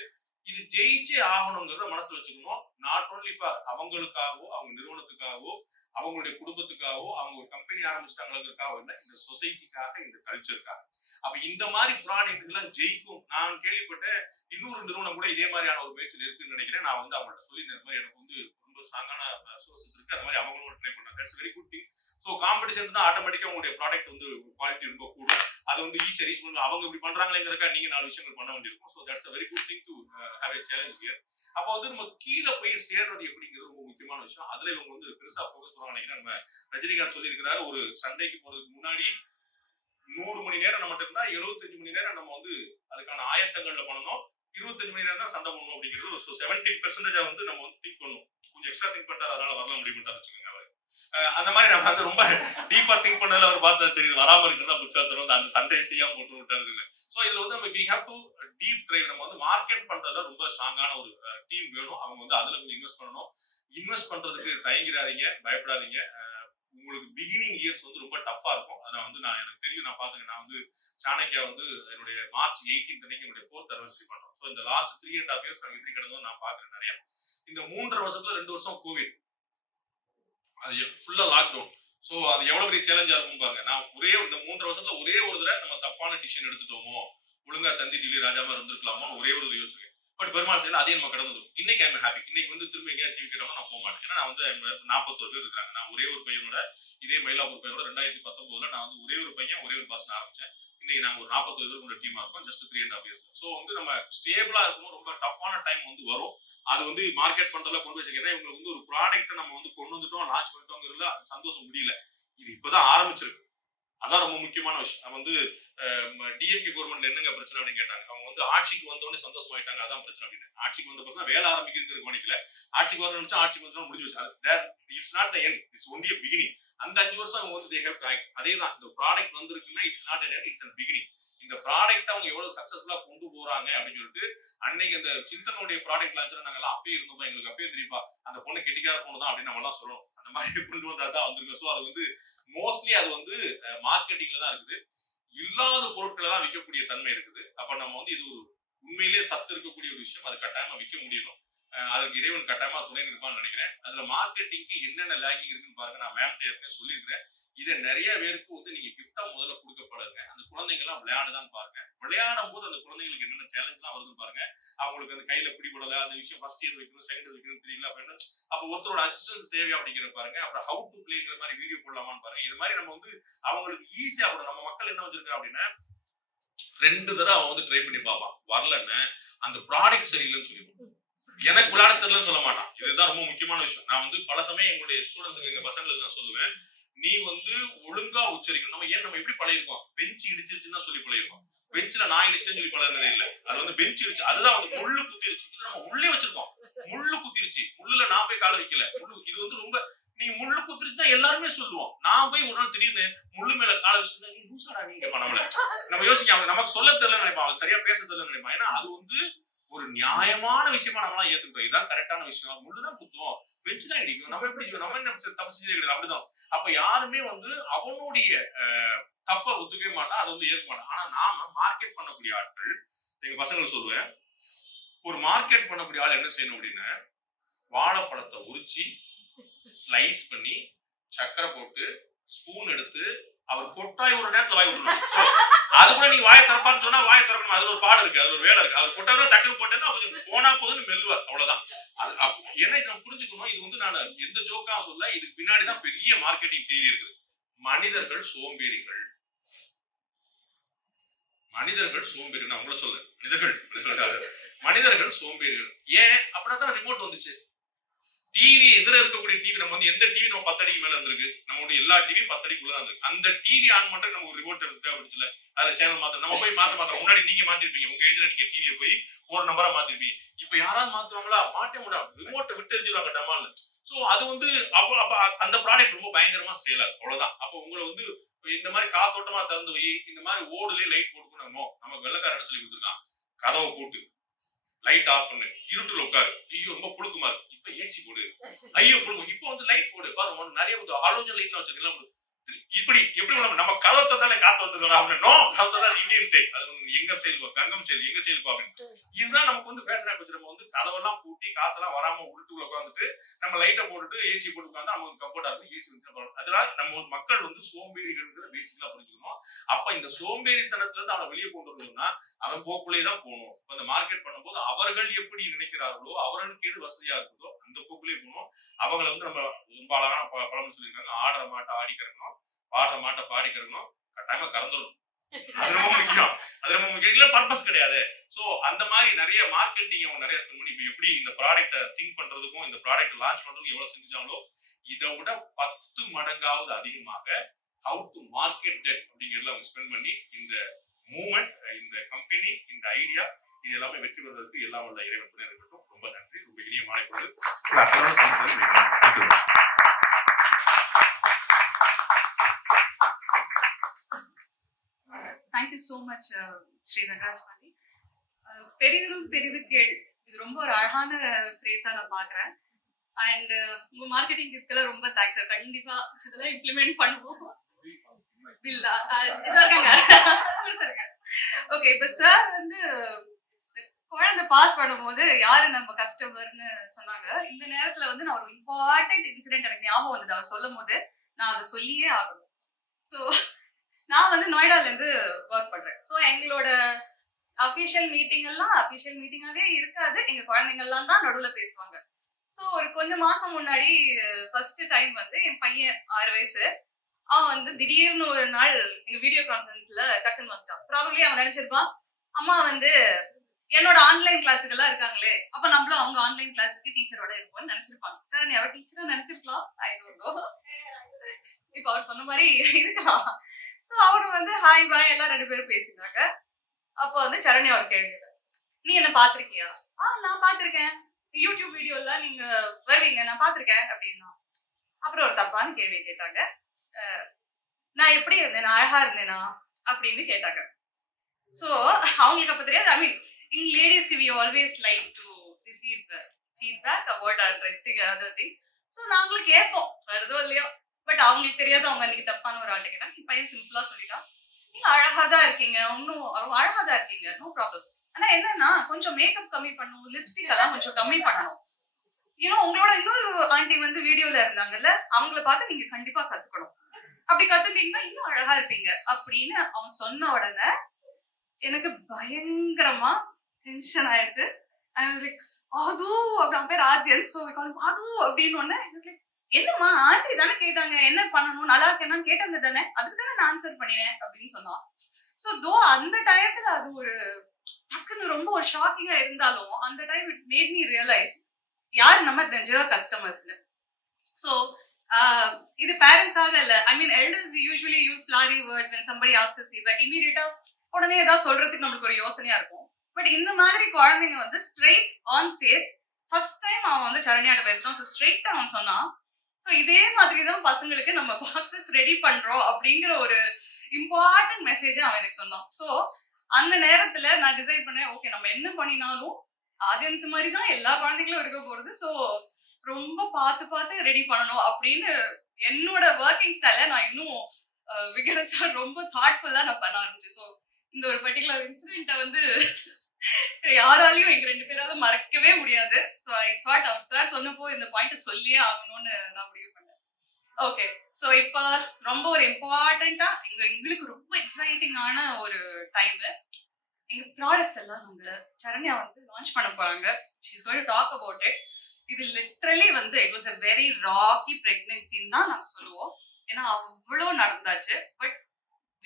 இது ஜெயிச்சே ஆகணுங்கிறத மனசுல வச்சுக்கணும். நாட் ஓன்லி ஃபார் அவங்களுக்காகவோ அவங்க நிறுவனத்துக்காகவோ அவங்களுடைய குடும்பத்துக்காகவோ அவங்க ஒரு கம்பெனி ஆரம்பிச்சிட்டாங்களுக்காக இல்லை இந்த சொசைட்டிக்காக இந்த கல்ச்சருக்காக. அப்ப இந்த மாதிரி ப்ராடக்ட் எல்லாம் ஜெயிக்கும். நான் கேள்விப்பட்டேன் இன்னொரு நிறுவனம் கூட இதே மாதிரியான ஒரு பேச்சில் இருக்குன்னு நினைக்கிறேன். நான் வந்து அவங்கள்ட்ட சொல்லி இந்த மாதிரி எனக்கு வந்து ரொம்ப ஸ்ட்ராங்கான சோர்சஸ் இருக்கு. அது மாதிரி அவங்களும் ட்ரை பண்ணாங்க. That's very good thing. So competition தான் ஆட்டோமேட்டிக்கா உங்களுடைய ப்ராடக்ட் வந்து குவாலிட்டி ரொம்ப கூடும். அது வந்து ஈஸியா ரீச் பண்ணலாம். அவங்க இப்படி பண்றாங்களேங்கிறக்கா நீங்க 4 விஷயங்கள் பண்ண வேண்டியிருக்கும். So that's very good thing to have a challenge here. அப்போ வந்து நம்ம கீழே போய் சேர்றது எப்படிங்கிறது ரொம்ப முக்கியமான விஷயம். அதுல இவங்க வந்து பெருசா போக்கஸ் பண்ணுவாங்க நினைக்கிறேன். நம்ம ரஜினிகாந்த் சொல்லியிருக்கிறாரு ஒரு சண்டைக்கு போறதுக்கு முன்னாடி 100 மணி நேரம் நம்ம இருந்தா 75 மணி நேரம் நம்ம வந்து அதுக்கான ஆயத்தங்கள்ல பண்ணணும். 25 மணி நேரம் தான் சண்டை பண்ணணும் அப்படிங்கிறது. ஸோ 70% வந்து நம்ம வந்து திங்க் பண்ணணும். கொஞ்சம் எக்ஸ்ட்ரா திங்க் பண்ணாரு அதனால வரலாம் முடிவு வச்சுக்கோங்க. அவர் அந்த மாதிரி நம்ம வந்து ரொம்ப டீப்பா திங்க் பண்ணதுல அவர் பார்த்தா சரி வராம இருக்கிறதா புதுசா தரும் அந்த சண்டை செய்யாம போட்டு விட்டாரு. ஸோ இதுல வந்து நம்ம we have to deep drive. நம்ம வந்து மார்க்கெட் பண்றதுல ரொம்ப ஸ்ட்ராங்கான ஒரு டீம் வேணும். அவங்க வந்து அதுல கொஞ்சம் இன்வெஸ்ட் பண்ணணும். இன்வெஸ்ட் பண்றதுக்கு தயங்கிறாதீங்க, பயப்படாதீங்க. உங்களுக்கு பிகினிங் இயர்ஸ் வந்து ரொம்ப டஃபா இருக்கும். அதான் வந்து எனக்கு தெரியும். நான் பாத்துக்கேன். நான் வந்து சாணக்கியா வந்து என்னுடைய மார்ச் 18 அன்னைக்கு என்னுடைய 4th anniversary பண்றோம். ஸோ இந்த லாஸ்ட் 3.5 years நாங்க எப்படி கிடந்தோம் நான் பாக்குறேன் நிறைய. இந்த 3.5 வருஷத்துல 2 வருஷம் கோவிட், அது ஃபுல்லா லாக்டவுன். ஸோ அது எவ்வளவு பெரிய சேலஞ்சா இருக்கும் பாருங்க. நான் இந்த 3.5 வருஷத்துல ஒரே ஒரு தடவை நம்ம தப்பான டிசிஷன் எடுத்துட்டோமோ ஒழுங்கா தந்தி டிவி ராஜாமா இருந்திருக்கலாமோ ஒரே ஒரு யோசிச்சிருக்கேன். பட் பெருமாள் செய்யல அதே நம்ம கடந்து. இன்னைக்கு ஐம் ஹாப்பி. இன்னைக்கு வந்து திரும்ப எங்கேயா டிவி கேட்டோம்னா நான் போக மாட்டேன். ஏன்னா நான் வந்து 41 பேர் இருக்காங்க. நான் ஒரே ஒரு பையனோட இதே மயிலாப்பூர் பையனோட 2019 நான் வந்து ஒரே ஒரு பையன் ஒரே ஒரு பஸ் ஆரம்பிச்சேன். இன்னைக்கு நாங்க ஒரு 41 பேர் கொண்ட டீமா இருக்கோம். ஜஸ்ட் 3.5 years. ஸோ வந்து நம்ம ஸ்டேபிளா இருக்கணும். ரொம்ப டஃப்பான டைம் வந்து வரும். அது வந்து மார்க்கெட் பண்றதுல கொண்டு வச்சுக்கிறேன். இவங்களுக்கு வந்து ஒரு ப்ராடக்ட் நம்ம வந்து கொண்டு வந்துட்டோம் லான்ச் பண்ணிட்டோங்கிறதுல சந்தோஷம் முடியல. இது இப்பதான் ஆரம்பிச்சிருக்கு. அதான் ரொம்ப முக்கியமான விஷயம். நம்ம வந்து டிஎம்கே கவர்மெண்ட்ல என்னங்க பிரச்சனை அப்படின்னு கேட்டாங்க. அவங்க வந்து ஆட்சிக்கு வந்தோடனே சந்தோஷமாயிட்டாங்க. அதான் பிரச்சனை அப்படின்னு. ஆட்சிக்கு வந்த பிறகு வேலை ஆரம்பிக்கிறது கவனிக்கல. ஆட்சிக்கு வரணும் நினைச்சா ஆட்சிக்கு வந்து முடிஞ்சு வச்சு. It's not the end, it's only a beginning. அந்த 5 வருஷம் அவங்க வந்து they have tried. அதேதான் இந்த ப்ராடக்ட் வந்திருக்குன்னா it's not an end, it's a beginning. இந்த ப்ராடக்ட் அவங்க எவ்வளவு சக்சஸ்ஃபுல்லா கொண்டு போறாங்க அப்படின்னு சொல்லிட்டு அன்னைக்கு அந்த சிந்தனுடைய ப்ராடக்ட் லான்ச்ல நாங்க எல்லாம் அப்பயே இருந்தோம். எங்களுக்கு அப்பயே தெரியுப்பா அந்த பொண்ணு கெட்டிக்கார பொண்ணு தான் அப்படின்னு நம்ம எல்லாம் சொல்லணும். அந்த மாதிரி கொண்டு வந்தா தான் வந்திருக்கு. ஸோ அது வந்து மோஸ்ட்லி அது வந்து மார்க்கெட்டிங்ல தான் இருக்குது. இல்லாத பொருட்கள் எல்லாம் விற்கக்கூடிய தன்மை இருக்குது. அப்ப நம்ம வந்து இது ஒரு உண்மையிலேயே சத்து இருக்கக்கூடிய ஒரு விஷயம். அது கட்டாயமா விற்க முடியணும். அதுக்கு இறைவன் கட்டாயமா துணை நிற்பான்னு நினைக்கிறேன். அதுல மார்க்கெட்டிங்க்கு என்னென்ன லேக்கிங் இருக்குன்னு பாருங்க. நான் மேம் ஏற்கனவே சொல்லியிருக்கிறேன். இதை நிறைய பேருக்கு வந்து நீங்க கிஃப்டா முதல்ல கொடுக்க பழகுங்க. அந்த குழந்தைங்க எல்லாம் விளையாடுதான் பாருங்க. விளையாடும் போது அந்த குழந்தைங்களுக்கு என்னென்ன சேலஞ்ச் எல்லாம் வருது பாருங்க. அவங்களுக்கு அந்த கையில பிடிபடல, அந்த விஷயம் ஃபர்ஸ்ட் எது வைக்கணும், செகண்ட் வைக்கணும் தெரியல அப்படின்னு அப்ப ஒருத்தரோட அசிஸ்டன்ஸ் தேவை அப்படிங்கிற பாருங்க. அப்புறம் ஹவு டு பிளேங்கிற மாதிரி வீடியோ போடலாமான்னு பாருங்க. இது மாதிரி நம்ம வந்து அவங்களுக்கு ஈஸியா கூட நம்ம மக்கள் என்ன வச்சிருக்காங்க அப்படின்னா 2 தடவை அவன் வந்து ட்ரை பண்ணி பார்ப்பான். வரலன்னு அந்த ப்ராடக்ட் சரியில்லைன்னு சொல்லிடுவான். எனக்கு விளையாட தெரியலன்னு சொல்ல மாட்டான். இதுதான் ரொம்ப முக்கியமான விஷயம். நான் வந்து பல சமயம் எங்களுடைய ஸ்டூடெண்ட்ஸுக்கு எங்க பசங்களுக்கு நான் சொல்லுவேன், நீ வந்து ஒழுங்கா உச்சரிக்கணும். நம்ம எப்படி பழகிருக்கோம், பெஞ்ச் இடிச்சிருச்சுன்னு தான் சொல்லி பழகிருக்கோம். பெஞ்ச்ல நான் இடிச்சிட்டேன்னு சொல்லி பழகினதே இல்லை. அது வந்து பெஞ்ச் இடிச்சு, அதுதான் வந்து முள்ளு குத்திருச்சு. இது நம்ம உள்ளே வச்சிருக்கோம். முள்ளு குத்திருச்சு, முள்ளுல நான் போய் கால வைக்கல. இது வந்து ரொம்ப நீங்க முள்ளு குத்திருச்சு தான் எல்லாருமே சொல்லுவோம். நான் போய் ஒரு நாள் திடீர்னு முள்ளு மேல கால வச்சுருந்தா நீ லூசாடா நீங்க பண்ணல. நம்ம யோசிக்க நமக்கு சொல்ல தெரியல நினைப்பான், அவன் சரியா பேச தெரியல நினைப்பான். ஏன்னா அது வந்து ஒரு நியாயமான விஷயமா நம்மளாம் ஏத்துக்கிட்டோம். இதுதான் கரெக்டான விஷயம். முள்ளுதான் குத்தும், பெஞ்ச் தான் இடிக்கும். நம்ம எப்படி நம்ம என்ன தப்பு செஞ்சே கிடையாது. அப்படிதான். அப்ப யாருமே வந்து அவனுடைய தப்ப ஒத்துக்கவே மாட்டான், அதை வந்து ஏற்க மாட்டான். ஆனா நாம மார்க்கெட் பண்ணக்கூடிய ஆட்கள், எங்க பசங்களை சொல்லுவேன், ஒரு மார்க்கெட் பண்ணக்கூடிய ஆள் என்ன செய்யணும் அப்படின்னா, வாழைப்பழத்தை உரிச்சு ஸ்லைஸ் பண்ணி சக்கரை போட்டு ஸ்பூன் எடுத்து அவர் கொட்டாய் ஒரு நேரத்துல வாய் விடணும். அது கூட நீங்க வாயை திறப்பான்னு சொன்னா வாயை திறக்கணும். அதுல ஒரு பாடு இருக்கு, அது ஒரு வேலை இருக்கு. அவர் கொட்டாய் டக்குன்னு போட்டேன்னா கொஞ்சம் போனா போதுன்னு மெல்லுவார், அவ்வளவுதான். ஏன்னா இதை நம்ம புரிஞ்சுக்கணும். இது வந்து நான் எந்த ஜோக்கா சொல்ல, இதுக்கு பின்னாடிதான் பெரிய மார்க்கெட்டிங் தியரி இருக்குது. மனிதர்கள் சோம்பேறிகள். நான் உங்களை சொல்ல மனிதர்கள் சோம்பேறிகள். ஏன் அப்படின்னா ரிமோட் வந்துச்சு. டிவி எதிர இருக்கக்கூடிய டிவி, நம்ம வந்து எந்த டிவி நம்ம 10 அடிக்கு மேல இருந்திருக்கு, நம்மளுடைய எல்லா டிவியும் 10 அடிக்குள்ளதான் இருக்கு. அந்த டிவி ஆன் மட்டும் நமக்கு ரிமோட் தேவைப்படுச்சுல, அதுல சேனல் மாத்த நம்ம போய் மாத்த முன்னாடி நீங்க மாத்திருப்பீங்க. உங்க ஏஜ்ல நீங்க டிவியை போய் ஒரு நம்பரா மாத்திருப்பீங்க. இப்ப யாராவது மாத்துவாங்களா? மாட்ட முடியாது. ரிமோட்டை விட்டு எரிஞ்சிருவாங்க டமால்னு. சோ அது வந்து அப்ப அந்த ப்ராடக்ட் ரொம்ப பயங்கரமா சேல் ஆகும், அவ்வளவுதான். அப்ப உங்களை வந்து இந்த மாதிரி காத்தோட்டமா திறந்து போய் இந்த மாதிரி ஓடுலயே லைட் போட்டுக்கணுமோ, நமக்கு வெள்ளக்காரன் சொல்லி கொடுத்துருக்கான். கதவை போட்டு லைட் ஆஃப் பண்ணு, இருட்டுல உட்காரு. ஐயோ ரொம்ப புழுக்குமா இருக்கு, இப்ப ஏசி போடு. ஐயோ புழுக்கும், இப்ப வந்து லைட் போடு. பாருங்க நிறைய ஹாலோஜன் லைட்லாம் வச்சிருக்கலாம். இப்படி எப்படி நம்ம கதவை தந்தாலே காத்து வந்துருக்கா அப்படின்னோ, இந்தியன் ஸ்டைல். அது எங்க ஸ்டைல், கங்கம் ஸ்டைல், எங்க ஸ்டைல் அப்படின்னு. இதுதான் நமக்கு வந்து ஃபேஷன் ஆயிடுச்சு. நம்ம வந்து கதவெல்லாம் பூட்டி காத்தெல்லாம் வராம உருட்டுக்குள்ள உட்காந்துட்டு நம்ம லைட்டை போட்டுட்டு ஏசி போட்டு உட்காந்து நமக்கு கம்ஃபர்டா இருக்கும். ஏசி வந்து அதனால நம்ம மக்கள் வந்து சோம்பேறிகள் பேசிக்கலா புரிஞ்சுக்கணும். அப்ப இந்த சோம்பேறித்தனத்துல இருந்து அவனை வெளியே கொண்டு வரணும்னா அவன் போக்குள்ளே தான் போகணும். அந்த மார்க்கெட் பண்ணும்போது அவர்கள் எப்படி நினைக்கிறார்களோ, அவர்களுக்கு எது வசதியா இருக்குதோ அந்த போக்குள்ளே போகணும். அவங்களை வந்து நம்ம ரொம்ப அழகான பழம் சொல்லியிருக்காங்க, ஆடுற மாட்டை ஆடி கறக்கணும், பாடுற மாட்டை பாடி கறக்கணும், கட்டாயமா கறந்துடணும். அது ரொம்ப முக்கியம். இல்ல பர்பஸ் கிடையாது. சோ அந்த மாதிரி நிறைய மார்க்கெட்டிங் அவங்க நிறைய ஸ்பெண்ட் பண்ணி, இப்ப எப்படி இந்த ப்ராடக்ட்டை திங்க் பண்றதுக்கும் இந்த ப்ராடக்ட் லான்ச் பண்றதுக்கும் எவ்வளவு செஞ்சாங்களோ இதை விட 10 மடங்காவது அதிகமாக ஹவு டு மார்க்கெட் டெட் அப்படிங்கிறத அவங்க ஸ்பெண்ட் பண்ணி இந்த மூவ்மெண்ட், இந்த கம்பெனி, இந்த ஐடியா இது எல்லாமே வெற்றி பெறுவதற்கு எல்லாம் உள்ள இறைவன் துணை இருக்கட்டும். ரொம்ப நன்றி. ரொம்ப இனிய மாலை பொழுது. Thank you so much, Shri Rangaraj Pandey. பெரிதும் பெரிது கேள், இது ரொம்ப ஒரு அழகான ஃப்ரேஸா நான் பாக்குறேன். அண்ட் உங்க மார்க்கெட்டிங் டிப்ஸ்க்கெல்லாம் ரொம்ப தேங்க்ஸ் சார். கண்டிப்பா இதெல்லாம் இம்ப்ளிமெண்ட் பண்ணுவோம். ஓகே, இப்ப சார் வந்து குழந்தை பாஸ் பண்ணும்போது யாரு நம்ம கஸ்டமர்னு சொன்னாங்க. இந்த நேரத்துல வந்து நான் ஒரு இம்பார்ட்டன்ட் இன்சிடென்ட் எனக்கு ஞாபகம் வந்தது. அவர் சொல்லும் போது நான் அதை சொல்லியே ஆகணும். ஸோ நான் வந்து நொய்டால இருந்து ஒர்க் பண்றேன். ஸோ எங்களோட அபிஷியல் மீட்டிங்காவே இருக்காது. எங்க குழந்தைங்கள்லாம் தான் நடுவுல பேசுவாங்க. ஸோ ஒரு கொஞ்சம் மாசம் முன்னாடி ஃபர்ஸ்ட் டைம் வந்து என் பையன் 6 வயசு, அவன் வந்து திடீர்னு ஒரு நாள் எங்க வீடியோ கான்ஃபரன்ஸ்ல டக்குன்னு வந்துட்டான். ப்ராபப்லி அவன் நினைச்சிருப்பான், அம்மா வந்து என்னோட ஆன்லைன் கிளாஸுக்கெல்லாம் இருக்காங்களே, அப்ப நம்மளும் அவங்க ஆன்லைன் கிளாஸுக்கு டீச்சரோட இருப்போம்னு நினைச்சிருப்பாங்க. சார் நீ அவ டீச்சரா நினைச்சிருக்கலாம், ஐ டோன்ட் நோ. இப்ப அவர் சொன்ன மாதிரி இருக்கலாம். சோ அவரு வந்து ஹாய் பாய் எல்லாம் 2 பேரும் பேசினாங்க. அப்போ வந்து சரண்யா ஒரு கேள்வி, நீ என்ன பாத்திருக்கியா? நான் பாத்திருக்கேன், யூடியூப் வீடியோல நீங்க வருவீங்க, நான் பாத்திருக்கேன் அப்படின்னா. அப்புறம் ஒரு தப்பான கேள்வி கேட்டாங்க, நான் எப்படி இருந்தேன், அழகா இருந்தேனா அப்படின்னு கேட்டாங்க. சோ அவங்களுக்கு அப்ப தெரியாது. ஐ மீன் in ladies we always like to receive feedback about our dressing and other things. So நாங்களும் கேட்போம் வருதோ இல்லையோ. பட் அவங்களுக்கு தெரியாது அவங்க அன்னைக்கு தப்பான ஒரு ஆள்கிட்ட கேட்டாங்க. நீ பையன் சிம்பிளா சொல்லிட்டா, நீங்க அழகாதான் இருக்கீங்க, ஒன்னும் அழகாதான் இருக்கீங்க, நோ ப்ராப்ளம். ஆனா என்னன்னா கொஞ்சம் மேக்கப் கம்மி பண்ணணும், லிப்ஸ்டிக் எல்லாம் கொஞ்சம் கம்மி பண்ணணும். ஏன்னா உங்களோட இன்னொரு ஆண்டி வந்து வீடியோல இருந்தாங்கல்ல, அவங்கள பார்த்து நீங்க கண்டிப்பா கத்துக்கணும். அப்படி கத்துட்டீங்கன்னா இன்னும் அழகா இருப்பீங்க அப்படின்னு அவன் சொன்ன உடனே எனக்கு பயங்கரமா டென்ஷன் ஆயிடுது. அது அவன் பேர் ஆத்யன். சோ அது அப்படின்னு ஒண்ணு என்னம்மா ஆண்டி தானே கேட்டாங்க என்ன பண்ணணும் நல்லா இருக்கேன்னு கேட்டாங்க தானே அதுக்கு தானே நான் ஆன்சர் பண்ணினேன் அப்படின்னு சொன்னான். சோ தோ அந்த டயத்துல அது ஒரு டக்குன்னு ரொம்ப ஒரு ஷாக்கிங்கா இருந்தாலும் அந்த time it made me realise யார் நம்ம ரெகுலர் கஸ்டமர்ஸ்னு. சோ இது பேரண்ட்ஸ்க்காக இல்ல. ஐ மீன் elders we usually use flowery words when somebody asks us feedback. இமீடியட்டா உடனே ஏதாவது சொல்றதுக்கு நம்மளுக்கு ஒரு யோசனையா இருக்கும். பட் இந்த மாதிரி குழந்தைங்க வந்து straight on face first time அவன் வந்து சரண்யாட்ட பேசுறான். ஸோ ஸ்ட்ரெயிட்டா அவன் சொன்னான். ஸோ இதே மாதிரி தான் பசங்களுக்கு நம்ம பாக்ஸஸ் ரெடி பண்றோம் அப்படிங்கிற ஒரு இம்பார்ட்டன்ட் மெசேஜ் அவன் எனக்கு சொன்னான். ஸோ அந்த நேரத்துல நான் டிசைட் பண்ணேன், ஓகே நம்ம என்ன பண்ணினாலும் ஆதியந்த மாதிரி தான் எல்லா குழந்தைங்களும் இருக்க போறது. ஸோ ரொம்ப பார்த்து பார்த்து ரெடி பண்ணணும் அப்படின்னு என்னோட ஒர்க்கிங் ஸ்டைல நான் இன்னும் விகரஸா ரொம்ப தாட்ஃபுல்லா நான் பண்ண ஆரம்பிச்சேன். ஸோ இந்த ஒரு பர்டிகுலர் இன்சிடென்ட்டை வந்து யாராலையும் எங்க 2 பேராலும் மறக்கவே முடியாது. ஸோ ஐ தாட் அவர் சார் சொன்னப்போ இந்த பாயிண்ட் சொல்லியே ஆகணும்னு நான் முடிவு பண்ணேன். ஓகே, ஸோ இப்போ ரொம்ப ஒரு இம்பார்ட்டண்டா எங்களுக்கு ரொம்ப எக்ஸைட்டிங்கான ஒரு டைம். எங்க ப்ராடக்ட்ஸ் எல்லாம் நாங்க சரண்யா வந்து லான்ச் பண்ண போறாங்க. She is going to talk about it. இது லிட்டரலி வந்து it was a very rocky பிரெக்னன்சின்னு தான் நாங்க சொல்லுவோம். ஏன்னா அவ்வளோ நடந்தாச்சு. But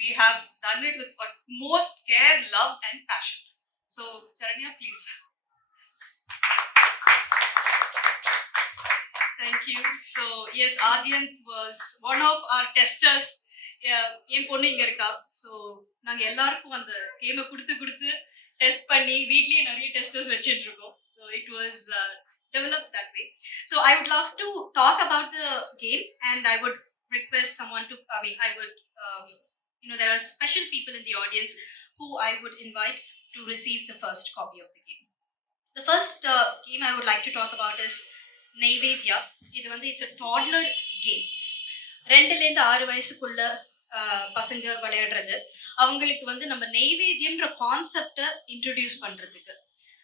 we have done it with utmost care, love and passion. So Charanya, please. Thank you. So yes, Adyanth was one of our testers. என் பொண்ணு இங்க இருக்கா. ஸோ நாங்க எல்லாருக்கும் அந்த கேமை கொடுத்து டெஸ்ட் பண்ணி வீட்லயே நிறைய டெஸ்டர்ஸ் வச்சுட்டு இருக்கோம். So it was developed that way. So I would love to talk about the game, and I would request someone to, I would, there are special people in the audience who I would invite to receive the first copy of the game. The first game I would like to talk about is Naivedya. It's a toddler game. 2-6 வயசுக்குள்ள பசங்க விளையாடுறது. அவங்களுக்கு வந்து நம்ம நெய்வேத்தியம்ன்ற கான்செப்டை இன்ட்ரோடியூஸ் பண்றதுக்கு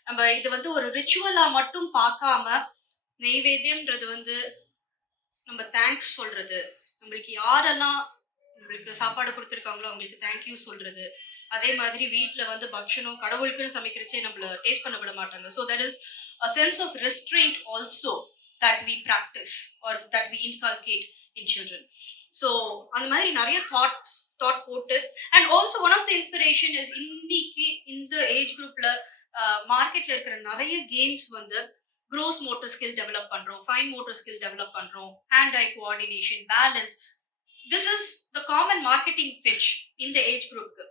நம்ம இது வந்து ஒரு ரிச்சுவலா மட்டும் பார்க்காம நெய்வேத்தியம்ன்றது வந்து நம்ம தேங்க்ஸ் சொல்றது, நம்மளுக்கு யாரெல்லாம் நம்மளுக்கு சாப்பாடு கொடுத்துருக்காங்களோ அவங்களுக்கு தேங்க்யூ சொல்றது. அதே மாதிரி வீட்டுல வந்து பக்ஷணம் கடவுளுக்குன்னு சமைக்கிறச்சே நம்மள டேஸ்ட் பண்ண விட மாட்டாங்க. So there is a sense of restraint also that we practice or that we inculcate in children. So அந்த மாதிரி நிறைய தாட் போட்டு and also one of the inspiration is இன்னைக்கு இந்த ஏஜ் குரூப்ல மார்க்கெட்ல இருக்கிற நிறைய கேம்ஸ் வந்து க்ரோஸ் மோட்டர் ஸ்கில் டெவலப் பண்றோம், ஃபைன் மோட்டர் ஸ்கில் டெவலப் பண்றோம், hand eye coordination, balance. This is the common marketing pitch இந்த ஏஜ் குரூப்க்கு.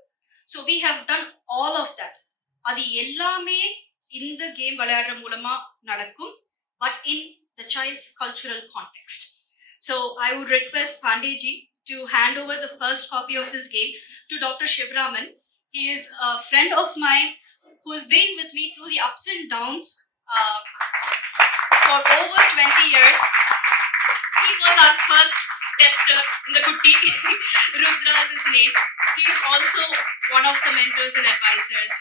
So we have done all of that. அது எல்லாமே இந்த கேம் விளையாடுற மூலமா நடக்கும், but in the child's cultural context. So I would request Pandey ji to hand over the first copy of this game to Dr. Shivraman. He is a friend of mine who has been with me through the ups and downs for over 20 years. He was our first tester in the Kutti. Rudra is his name. He is also one of the mentors and advisors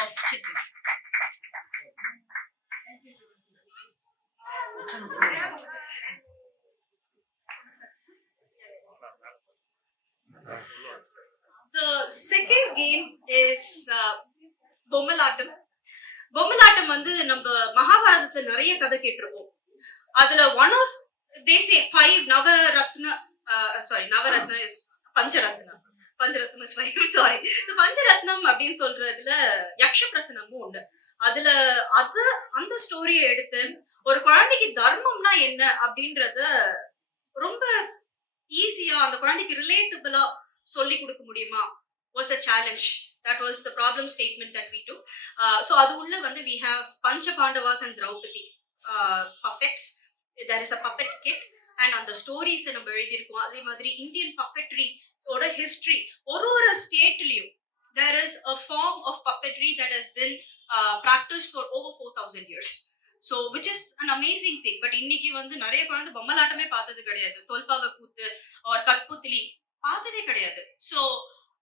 of Chittam. The second game is பொம்மலாட்டம். பொம்மலாட்டம் வந்து நம்ம மகாபாரதத்துல நிறைய கதை கேட்டிருப்போம். அதுல one of they say 5 navaratna is pancharatnam. Pancharatnam is 5, sorry. பஞ்சரத்னம் அப்படின்னு சொல்றதுல யக்ஷ பிரசனமும் உண்டு. அதுல அந்த ஸ்டோரியை எடுத்து ஒரு குழந்தைக்கு தர்மம்னா என்ன அப்படின்றத ரொம்ப ஈஸியா அந்த குழந்தைக்கு ரிலேட்டபிளா சொல்லி கொடுக்க முடியுமா was a challenge. That was the problem statement that we took. So adu ulla vandu we have Pancha Pandavas and Draupadi puppets. There is a puppet kit and on the stories நம்ம எழுதியிருக்கோம். அதே மாதிரி Indian puppetry ஓட history ஒரு ஸ்டேட் லயும் there is a form of puppetry that has been practiced for over 4,000 years. So which is an amazing thing. But இன்னைக்கு வந்து நிறைய குழந்தை பொம்மலாட்டமே பார்த்தது கிடையாது, தோல்பாவை கூத்து or கட்புத்திலி பார்த்ததே கிடையாது. ஸோ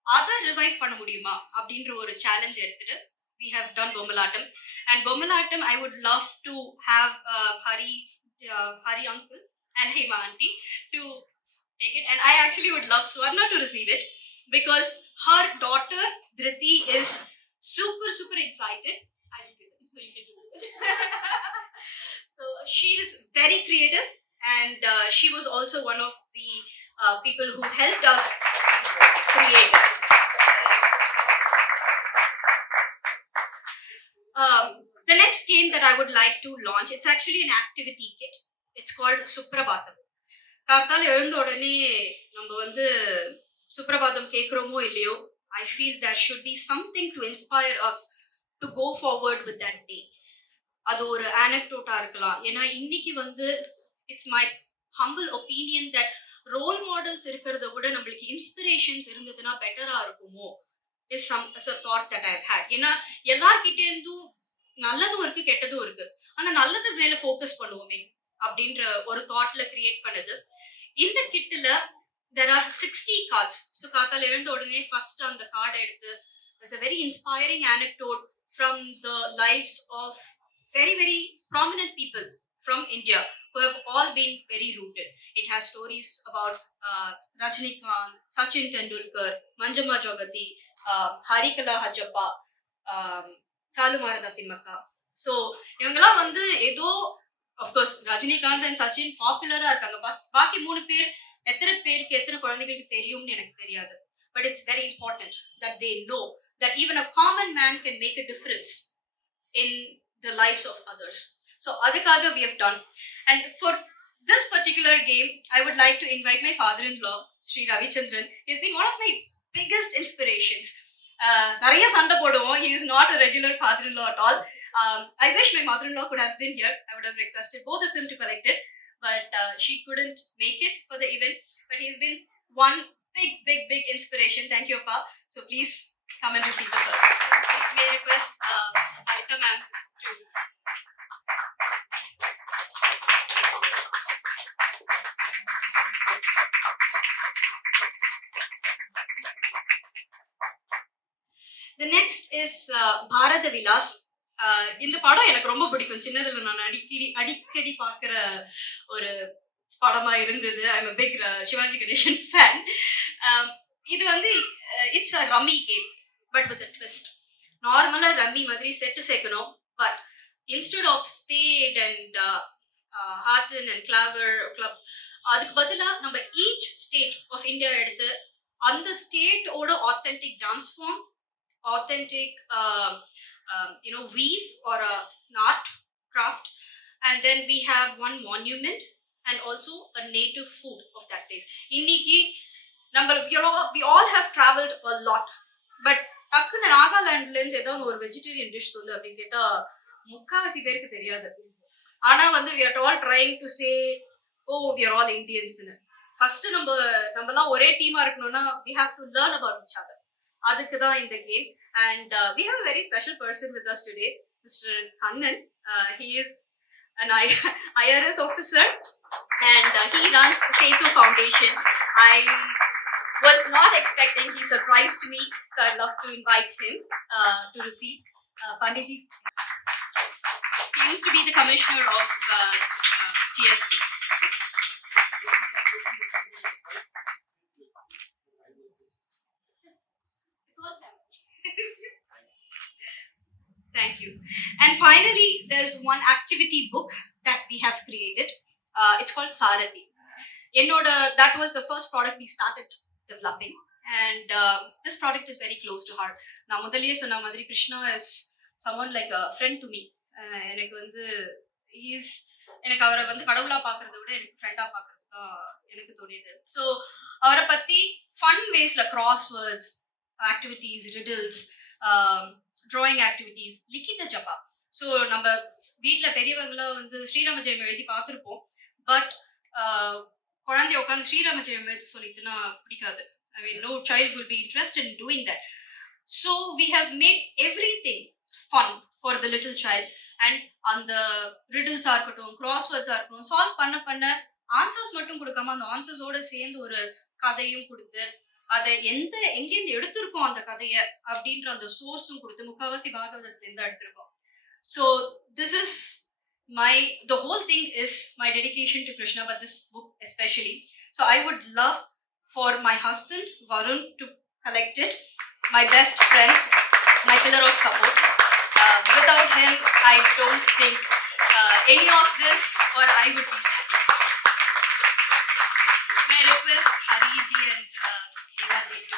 அதை ரிவைவ் பண்ண முடியுமா அப்படின்ற ஒரு சேலஞ்ச் எடுத்துட்டு we have done Bomalatam. And Bomalatam, I would love to have Hari uncle and Hema auntie to take it. And I actually would love Swarna to receive it because her daughter Dhriti is super, super excited. I will give it so you can receive it. So she is very creative, and she was also one of the people who helped us create it. The next game that I would like to launch, it's actually an activity kit. It's called Suprabhatam. காத்தால எழுந்த உடனே நம்ம வந்து சுப்ரபாதம் கேட்குறோமோ இல்லையோ, I feel there should be something to inspire us to go forward with that day. அது ஒரு anecdote இருக்கலாம். ஏன்னா இன்னைக்கு வந்து it's my humble opinion that role models இருக்கிறத விட நம்மளுக்கு இன்ஸ்பிரேஷன்ஸ் இருந்ததுன்னா பெட்டரா இருக்குமோ is a thought that I hate. ஏன்னா எல்லார்கிட்டே இருந்தும் நல்லதும் இருக்கு கெட்டதும் இருக்கு. ஆனா நல்லது மேல ஃபோக்கஸ் பண்ணுவோமே அப்படின்ற ஒரு தாட்ல கிரியேட் பண்ணது. இந்த கிட்ல there are 60 cards. So காத்தால எழுந்த உடனே ஃபர்ஸ்ட் அந்த கார்டை எடுத்து there's a very inspiring anecdote from the lives of very, very prominent people from India who have all been very rooted. It has stories about Rajnikant, Sachin Tendulkar, Manjama Jogati, Harikala Hajappa, Salumara Timaka. So இவங்கெல்லாம் வந்து ஏதோ அஃப்கோர்ஸ் ரஜினிகாந்த் அண்ட் சச்சின் பாப்புலரா இருக்காங்க. பாக்கி 3 பேர் எத்தனை பேருக்கு எத்தனை குழந்தைகளுக்கு தெரியும்னு எனக்கு தெரியாது. But it's very important that they know that even a common man can make a difference in the lives of others. So அதுக்காக we have done. And for this particular game I would like to invite my father in law Shri Ravichandran. Is been one of my biggest inspirations. நிறைய சண்டை போடுவோம். He is not a regular father in law at all. I wish my mother-in-law could have been here. I would have requested both of them to collect it, but she couldn't make it for the event. But he's been one big, big, big inspiration. Thank you, Appa. So please come and receive the first. May I request Lalitha ma'am to... The next is Bharata Vilas. இந்த படம் எனக்கு ரொம்ப பிடிக்கும். சின்னதுல நான் அடிக்கடி பார்க்குற ஒரு படமா இருந்தது. I'm a big Sivaji Ganesan fan. இது வந்து it's a rummy game but with a twist. நார்மலா ரம்மி மாதிரி செட்டு சேர்க்கணும். But instead of spade and hearts and clover clubs, அதுக்கு பதிலாக நம்ம ஈச் ஸ்டேட் ஆஃப் இந்தியா எடுத்து அந்த ஸ்டேட்டோட authentic dance form, authentic weave or an art craft, and then we have one monument and also a native food of that place. Inniki we all have traveled a lot, but டக்குன்னு நாகாலாண்ட்ல இருந்து ஏதோ ஒரு vegetarian dish சொல்லு அப்படின்னு கேட்டா முக்காவாசி பேருக்கு தெரியாது. ஆனா வந்து we are all trying to say oh we are all Indians. First நம்மலாம் ஒரே டீமா இருக்கணும்னா we have to learn about each other. அதுக்கு தான் இந்த game. And we have a very special person with us today, Mr. Kannan. He is an IRS officer and he runs Setu Foundation. I was not expecting, he surprised me, so I'd love to invite him to receive Pandeyji. He used to be the commissioner of GST. Thank you. And finally, there's one activity book that we have created. It's called Sarathi. That was the first product we started developing. And this product is very close to heart. Now, முதல்லயே சொன்ன மாதிரி Krishna is someone like a friend to me. எனக்கு அவரை வந்து கடவுளா பார்க்கறத விட எனக்கு ஃப்ரெண்டா பார்க்கறது தான் எனக்கு தோணியது. ஸோ அவரை பத்தி ஃபன் வேஸ்ல crosswords, activities, riddles, drawing activities, லிக்கித ஜபா. ஸோ நம்ம வீட்டில் பெரியவங்களாம் வந்து ஸ்ரீராம ஜெயம் எழுதி பார்த்துருப்போம். பட் குழந்தைய உட்காந்து ஸ்ரீராம ஜெயம் எழுதி சொல்லிட்டுனா பிடிக்காது. I mean, no child will be interested in doing that. So we have made everything fun for the little child. And அந்த ரிடில்ஸா இருக்கட்டும், கிராஸ்வேர்ட்ஸா இருக்கட்டும், சால்வ் பண்ண ஆன்சர்ஸ் மட்டும் கொடுக்காம அந்த ஆன்சர்ஸோட சேர்ந்து ஒரு கதையும் கொடுத்து அதை எங்கேருந்து எடுத்திருக்கோம் அந்த கதையை அப்படின்ற அந்த சோர்ஸும் கொடுத்து முக்காவாசி பாகவதத்துல இருந்து எடுத்திருக்கோம். So this is the whole thing is my dedication to Krishna, but this book especially. So I would love for my husband Varun to collect it, my best friend, my pillar of support. Without him, I don't think any of this or I would be standing. May I request Hari ji and Hema ji to.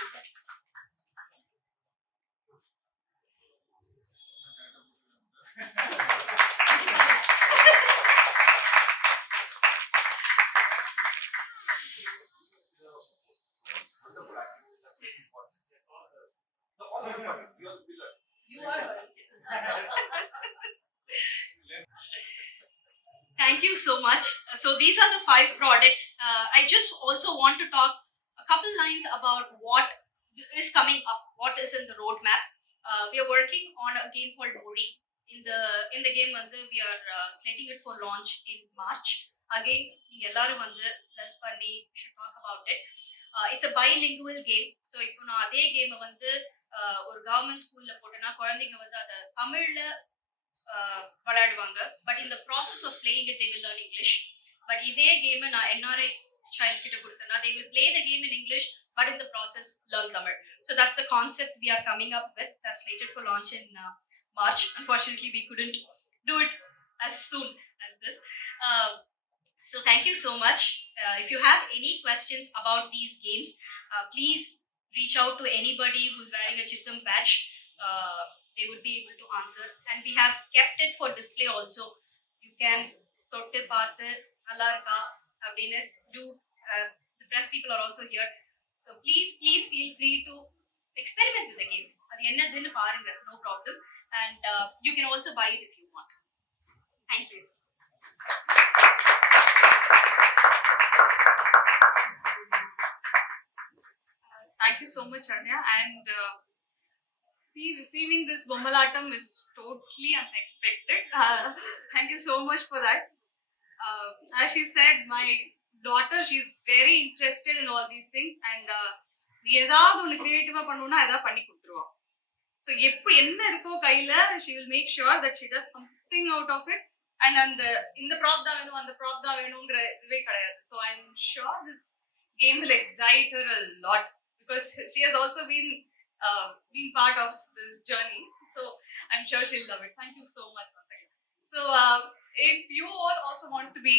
You are hers. Thank you so much. So these are the 5 products. I just also want to talk a couple lines about what is coming up, what is in the roadmap. We are working on a game called Ori. In the game, we are slating it for launch in March. Again, எல்லாரும் bless பண்ணி we should talk about it. It's a bilingual game. So இப்போ நான் அதே கேமை ஒரு கவர்மெண்ட் ஸ்கூல்ல போட்டேன்னா குழந்தைங்க அதை தமிழ்ல விளையாடுவாங்க. பட் இந்த process of playing it they will learn English. But இதே கேம் நான் என்ஆர்ஐ சைல்ட் கிட்ட கொடுத்தேன்னா they will play the game in English but in the process learn Tamil. So that's the concept we are coming up with. That's slated for launch in March. Unfortunately, we couldn't do it as soon as this. So thank you so much. If you have any questions about these games, please reach out to anybody who's wearing a Chittam badge. They would be able to answer. And we have kept it for display also. You can totte paathu nalla iruka abdinu do. The press people are also here. So please feel free to experiment with the game. Adu ennadunu paarenga, no problem. And you can also buy it if you want. Thank you. Thank you so much, Anya. And receiving this Bommalatam is totally unexpected. Thank you so much for that. As she said, my daughter, she's very interested in all these things, and ஏதாவது ஒன்று கிரியேட்டிவா பண்ணணும்னா ஏதாவது பண்ணி கொடுத்துருவா. ஸோ எப்படி என்ன இருக்கோ கையில she will make sure that she does something out of it. And இந்த ப்ராப் தான் வேணும் அந்த ப்ராப் தான் வேணுங்கிற இதுவே கிடையாது. So I'm sure this game will excite her a lot because she has also been part of this journey. So I'm sure she'll love it. Thank you so much once again. So if you all also want to be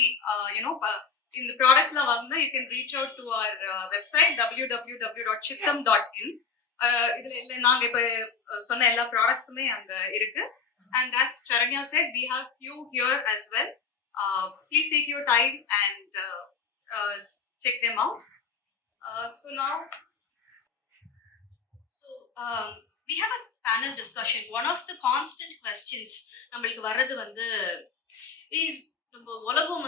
in the products la vaanga, you can reach out to our website www.chittam.in. இதுல நாங்க இப்ப சொன்ன எல்லா ப்ராடக்ட்ஸுமே அங்க இருக்கு. And as Charanya said, we have few here as well. Please take your time and check them out. So now, we have a panel discussion. One of the constant questions நம்மளுக்கு வர்றது நம்ம உலகம்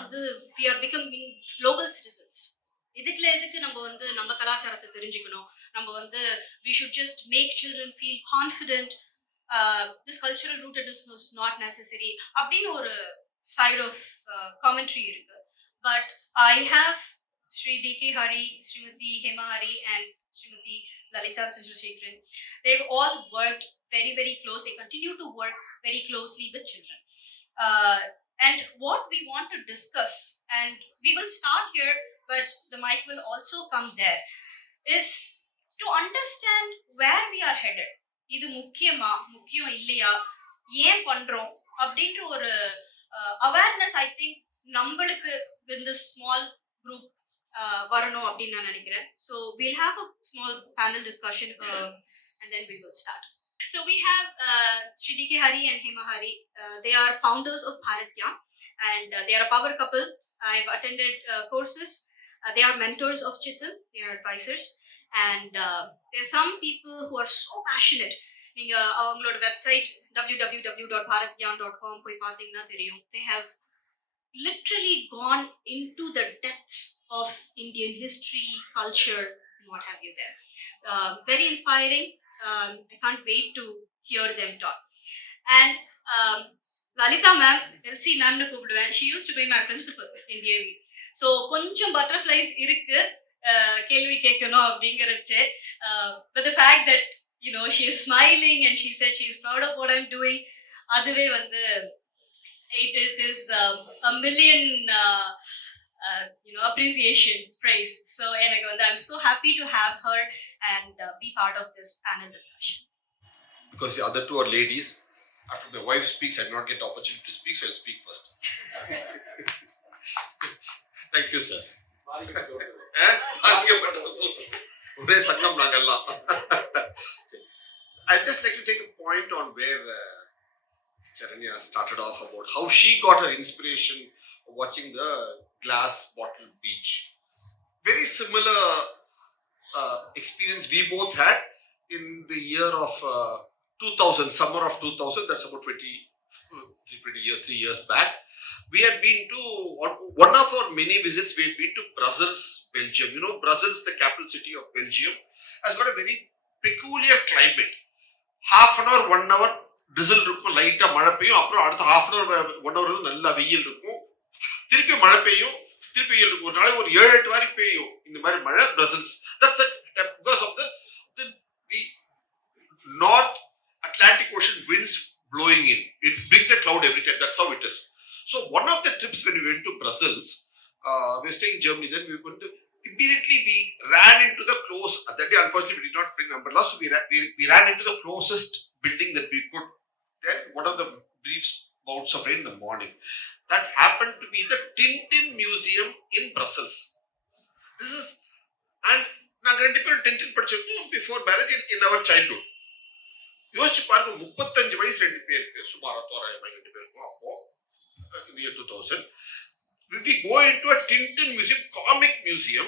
we are becoming global citizens. எதுக்கு நம்ம கலாச்சாரத்தை தெரிஞ்சுக்கணும். நம்ம we should just make children feel confident. This cultural rootedness was not necessary. அப்படின்னு ஒரு side of commentary இருக்கு. But I have Shri D.K Hari, Smt Hema Hari and Smt Lalitha Chandrashekar. They've all worked very, very close. They continue to work very closely with children. And what we want to discuss, and we will start here, but the mic will also come there, is to understand where we are headed. இது முக்கியம் இல்லையா, ஏன் பண்றோம் அப்படின்ற ஒரு awareness I think நம்மளுக்கு இந்த small group வரணும் அப்படின்னு நான் நினைக்கிறேன். So we'll have a small panel discussion and then we will start. So we have Shri D.K Hari and Hema Hari. They are founders of Bharatya and they are a power couple. I've attended courses. They are mentors of Chittam. They are advisors. And there are some people who are so passionate. நீங்க அவங்களோட website www.bharatgyan.com போய் பார்த்தீங்கன்னா தெரியும். They have literally gone into the depths of Indian history, culture, and what have you there. Very inspiring. I can't wait to hear them talk. And Lalitha ma'am, LC ma'am nu கூப்பிடுவேன். She used to be my principal in DAV. So கொஞ்சம் butterflies இருக்கு கேள்வி கேட்கணும் அப்படிங்கிறச்சு. But the fact that she is smiling and she said she is proud of what I'm doing, அதுவே it is a million appreciation, praise. So எனக்கு வந்து I'm so happy to have her and be part of this panel discussion. Because the other two are ladies. After my wife speaks, I do not get the opportunity to speak, so I'll speak first. Thank you, sir. ஒரே சங்கம் நாங்கெல்லாம். I'd just like to take a point on where Charanya started off about how she got her inspiration watching the glass bottle beach. Very similar experience we both had in the year of 2000, summer of 2000, that's about 3 years back. We had been to, one of our many visits, we had been to Brussels, Belgium. You know, Brussels, the capital city of Belgium, has got a very peculiar climate. Half an hour, 1 hour, drizzle இருக்கும், லைட்டா மழை பெய்யும், அப்புறம் அடுத்த half an hour, 1 hour நல்லா வெயில் இருக்கும், திருப்பி மழை பெய்யும், திருப்பி வெயில் இருக்கும். ஒரு நாளைக்கு ஒரு 7-8 வாரி பெய்யும் இந்த மாதிரி மழை Brussels. That's it, because of the North Atlantic Ocean winds blowing in. It brings a cloud every time. That's how it is. So one of the trips when we went to Brussels, we were staying in Germany. Then we went to, immediately we ran into the close. That day, unfortunately, we did not bring umbrellas, so we ran into the closest building that we could. Then one of the brief bouts of rain in the morning. That happened to be the Tintin Museum in Brussels. This is, and நாங்கள் 2 பேரும் Tintin படிச்சிருக்கோம் before marriage in our childhood. யோசிச்சு பாருங்க, 35 வயசு 2 பேருக்கு, சுமார் தோராயமாக 2 பேருக்கும் அப்போ in the year 2000. If we go into a Tintin museum, comic museum,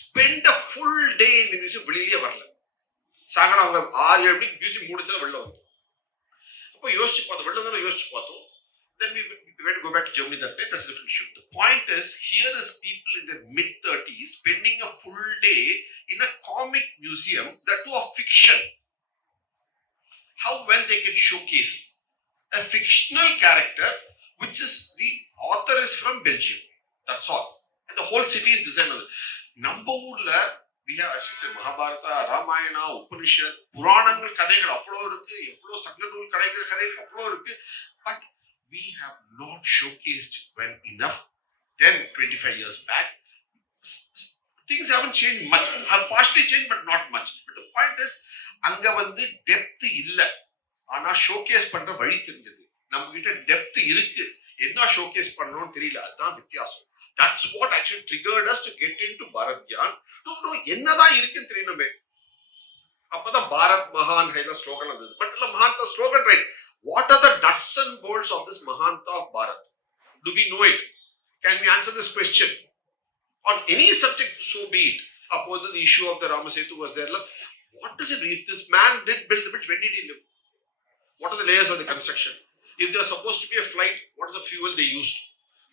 spend a full day in the museum, வெளியிலே வரல. சாயங்காலம் அவங்க 6-7 மணிக்கு மியூசியம் முடிச்சா வெளில வந்து. அப்போ யோசிச்சு பார்த்தோம், வெளில தானே யோசிச்சு பார்த்தோம். Then we went to go back to Germany that day. That's a different issue. The point is, here is people in their mid-30s spending a full day in a comic museum, that too of fiction. How well they can showcase a fictional character, which is the author is from Belgium. That's all. And the whole city is designed on it. Number ஊர்ல we have, as you say, Mahabharata, Ramayana, Upanishad, புராணங்கள் கதைகள் அவ்வளோ இருக்கு, எவ்வளோ சங்கநூல் கதைகள் அவ்வளோ இருக்கு. But we have not showcased it well enough. Then 25 years back, things haven't changed much. Have partially changed, but not much. But the point is, அங்க வந்து டெப்த் இல்ல, ஆனா ஷோகேஸ் பண்ற வழி தெரிஞ்சது. நம்ம கிட்ட டெப்த் இருக்கு, என்ன ஷோகேஸ் பண்ணணும்னு தெரியல, அதுதான் வித்தியாசம். That's what actually triggered us to get into Bharat Gyan. No, என்னதான் இருக்குன்னு தெரியணுமே. அப்பதான் பாரத் மகான் ஸ்லோகன் வந்தது. பட் இல்ல மகான்தா slogan, right? What are the nuts and bolts of this Mahanta of Bharat? Do we know it? Can we answer this question? On any subject, so be it. Upon the issue of the Ramasetu was there. What does it mean? If this man did build the bridge, when did he live? What are the layers of the construction? If there's supposed to be a flight, what is the fuel they used?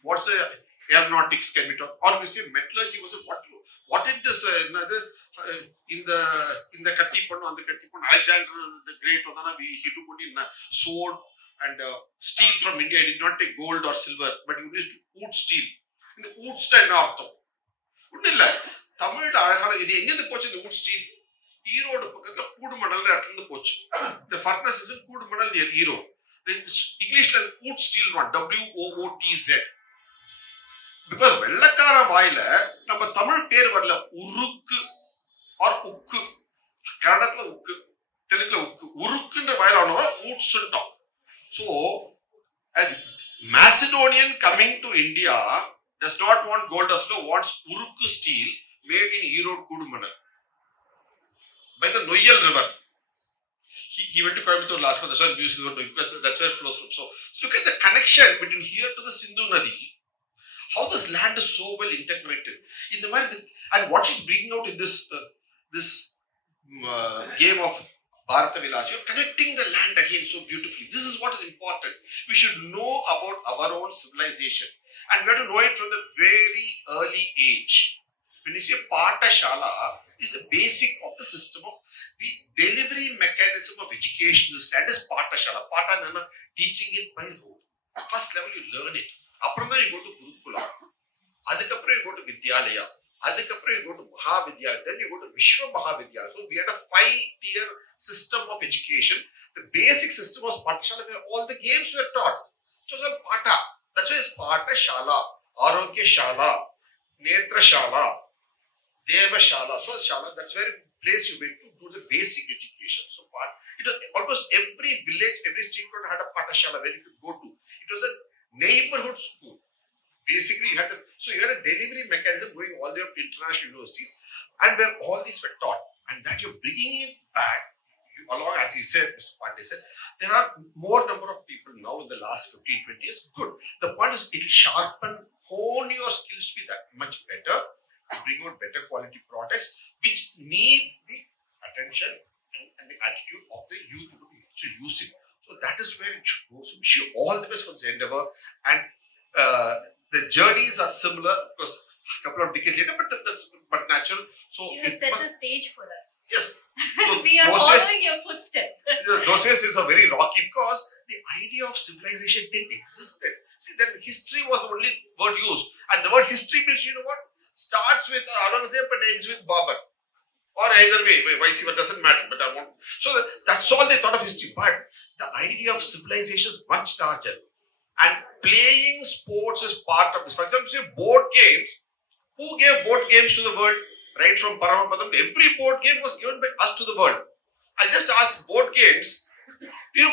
What's the aeronautics can be taught? Or we say metallurgy was what did this in the Katipon, on the Katipon, Alexander the Great, he took only sword and steel from India. He did not take gold or silver, but he used wood steel. In the wood style, தமிழ்ல அழகான இது எங்கிருந்து போச்சு இந்த wood steel? Erode பக்கத்துல கூடுமணல் இடத்துல இருந்து போச்சு. The furnace is in கூடுமணல் near ஈரோடு. இங்கிலீஷ்ல wood steel WOOTZ. Because வெள்ளக்கார வாயில நம்ம தமிழ் பேர் வரல, உருக்கு ஆர் உக்கு. கன்னடத்துல உக்கு, தெலுங்குல உக்கு. உருக்குன்ற வாயில ஆனவா ஊட்ஸ்ன்ட்டோம். So a Macedonian coming to India does not want gold or silver, wants urukku steel made in Erode Kudumanal by the Noyal River. He went to Coimbatore last month, that's why I'm using the word, because that's where it flows from. So look at the connection between here to the Sindhu Nadi. How this land is so well interconnected. In the mind, and what she's bringing out in this game of Bharata Vilas, you're connecting the land again so beautifully. This is what is important. We should know about our own civilization, and we have to know it from the very early age. When you say Pata Shala, is the basic of the system of the delivery mechanism of education. That is Pata Shala. Pata Nana, teaching it by rote. First level you learn it. Apranda you go to Gurukula. Adikapra you go to Vidyalaya. Adikapra you go to Mahavidyalaya. Then you go to Vishwa Mahavidyalaya. So we had a 5-tier system of education. The basic system was Pata Shala, where all the games were taught. So it's Pata. That's why it's Pata Shala. Arogya Shala, Netra Shala, Deva Shala. So Shala, that's where place you went to do the basic education. So it was almost every village, every street corner had a Patashala where you could go to. It was a neighborhood school. Basically, you had a delivery mechanism going all the way up to international universities, and where all these were taught, and that you're bringing it back. Along, as he said, Mr. Pandey said, there are more number of people now in the last 15, 20 years. Good. The point is, it will sharpen, hone your skills to be that much better, to bring out better quality products, which need the attention and the attitude of the youth to use it. So that is where it should go. So wish you all the best for this endeavor, and the journeys are similar, because a couple of decades later, but natural. So You have set the stage for us. Yes. We are following your footsteps. Those days is a very rocky, because the idea of civilization didn't exist then. See, then history was the only word used, and the word history means, you know what, starts with Aurangzeb and ends with Babur, or either way, vice versa, doesn't matter. But I want, so that's all they thought of history. But the idea of civilization is much larger. And playing sports is part of this. For example, say board games. Who gave board games to the world? Right from Paramapadam, every board game was given by us to the world. I just asked board games,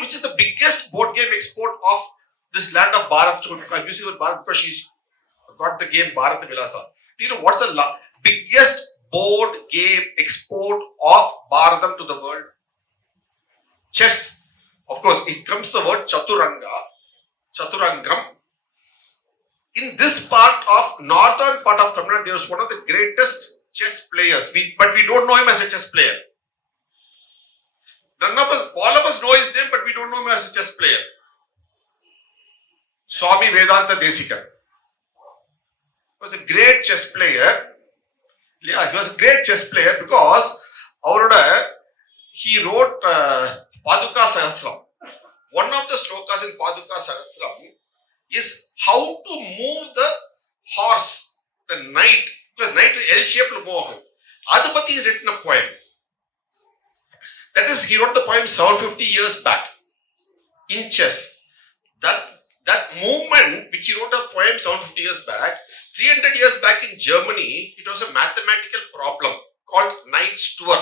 which is the biggest board game export of this land of Bharat? I'm using the word Bharat because she's got the game Bharat Vilasa. Do you know what's the biggest board game export of Bharatam to the world? Chess. Of course, it comes the word Chaturangam. In this part of northern part of Tamil Nadu, there was one of the greatest chess players. But we don't know him as a chess player. All of us know his name, but we don't know him as a chess player. Swami Vedanta Desika. He was a great chess player. Yeah, he was a great chess player because he wrote Paduka Sahasram. One of the slokas in Paduka Sahasram is how to move the horse, the knight, because knight is L-shaped move. Adipati has written a poem. That is, he wrote the poem 750 years back in chess. That movement, which he wrote a poem 750 years back, 300 years back in Germany, it was a mathematical problem called Knight's Tour.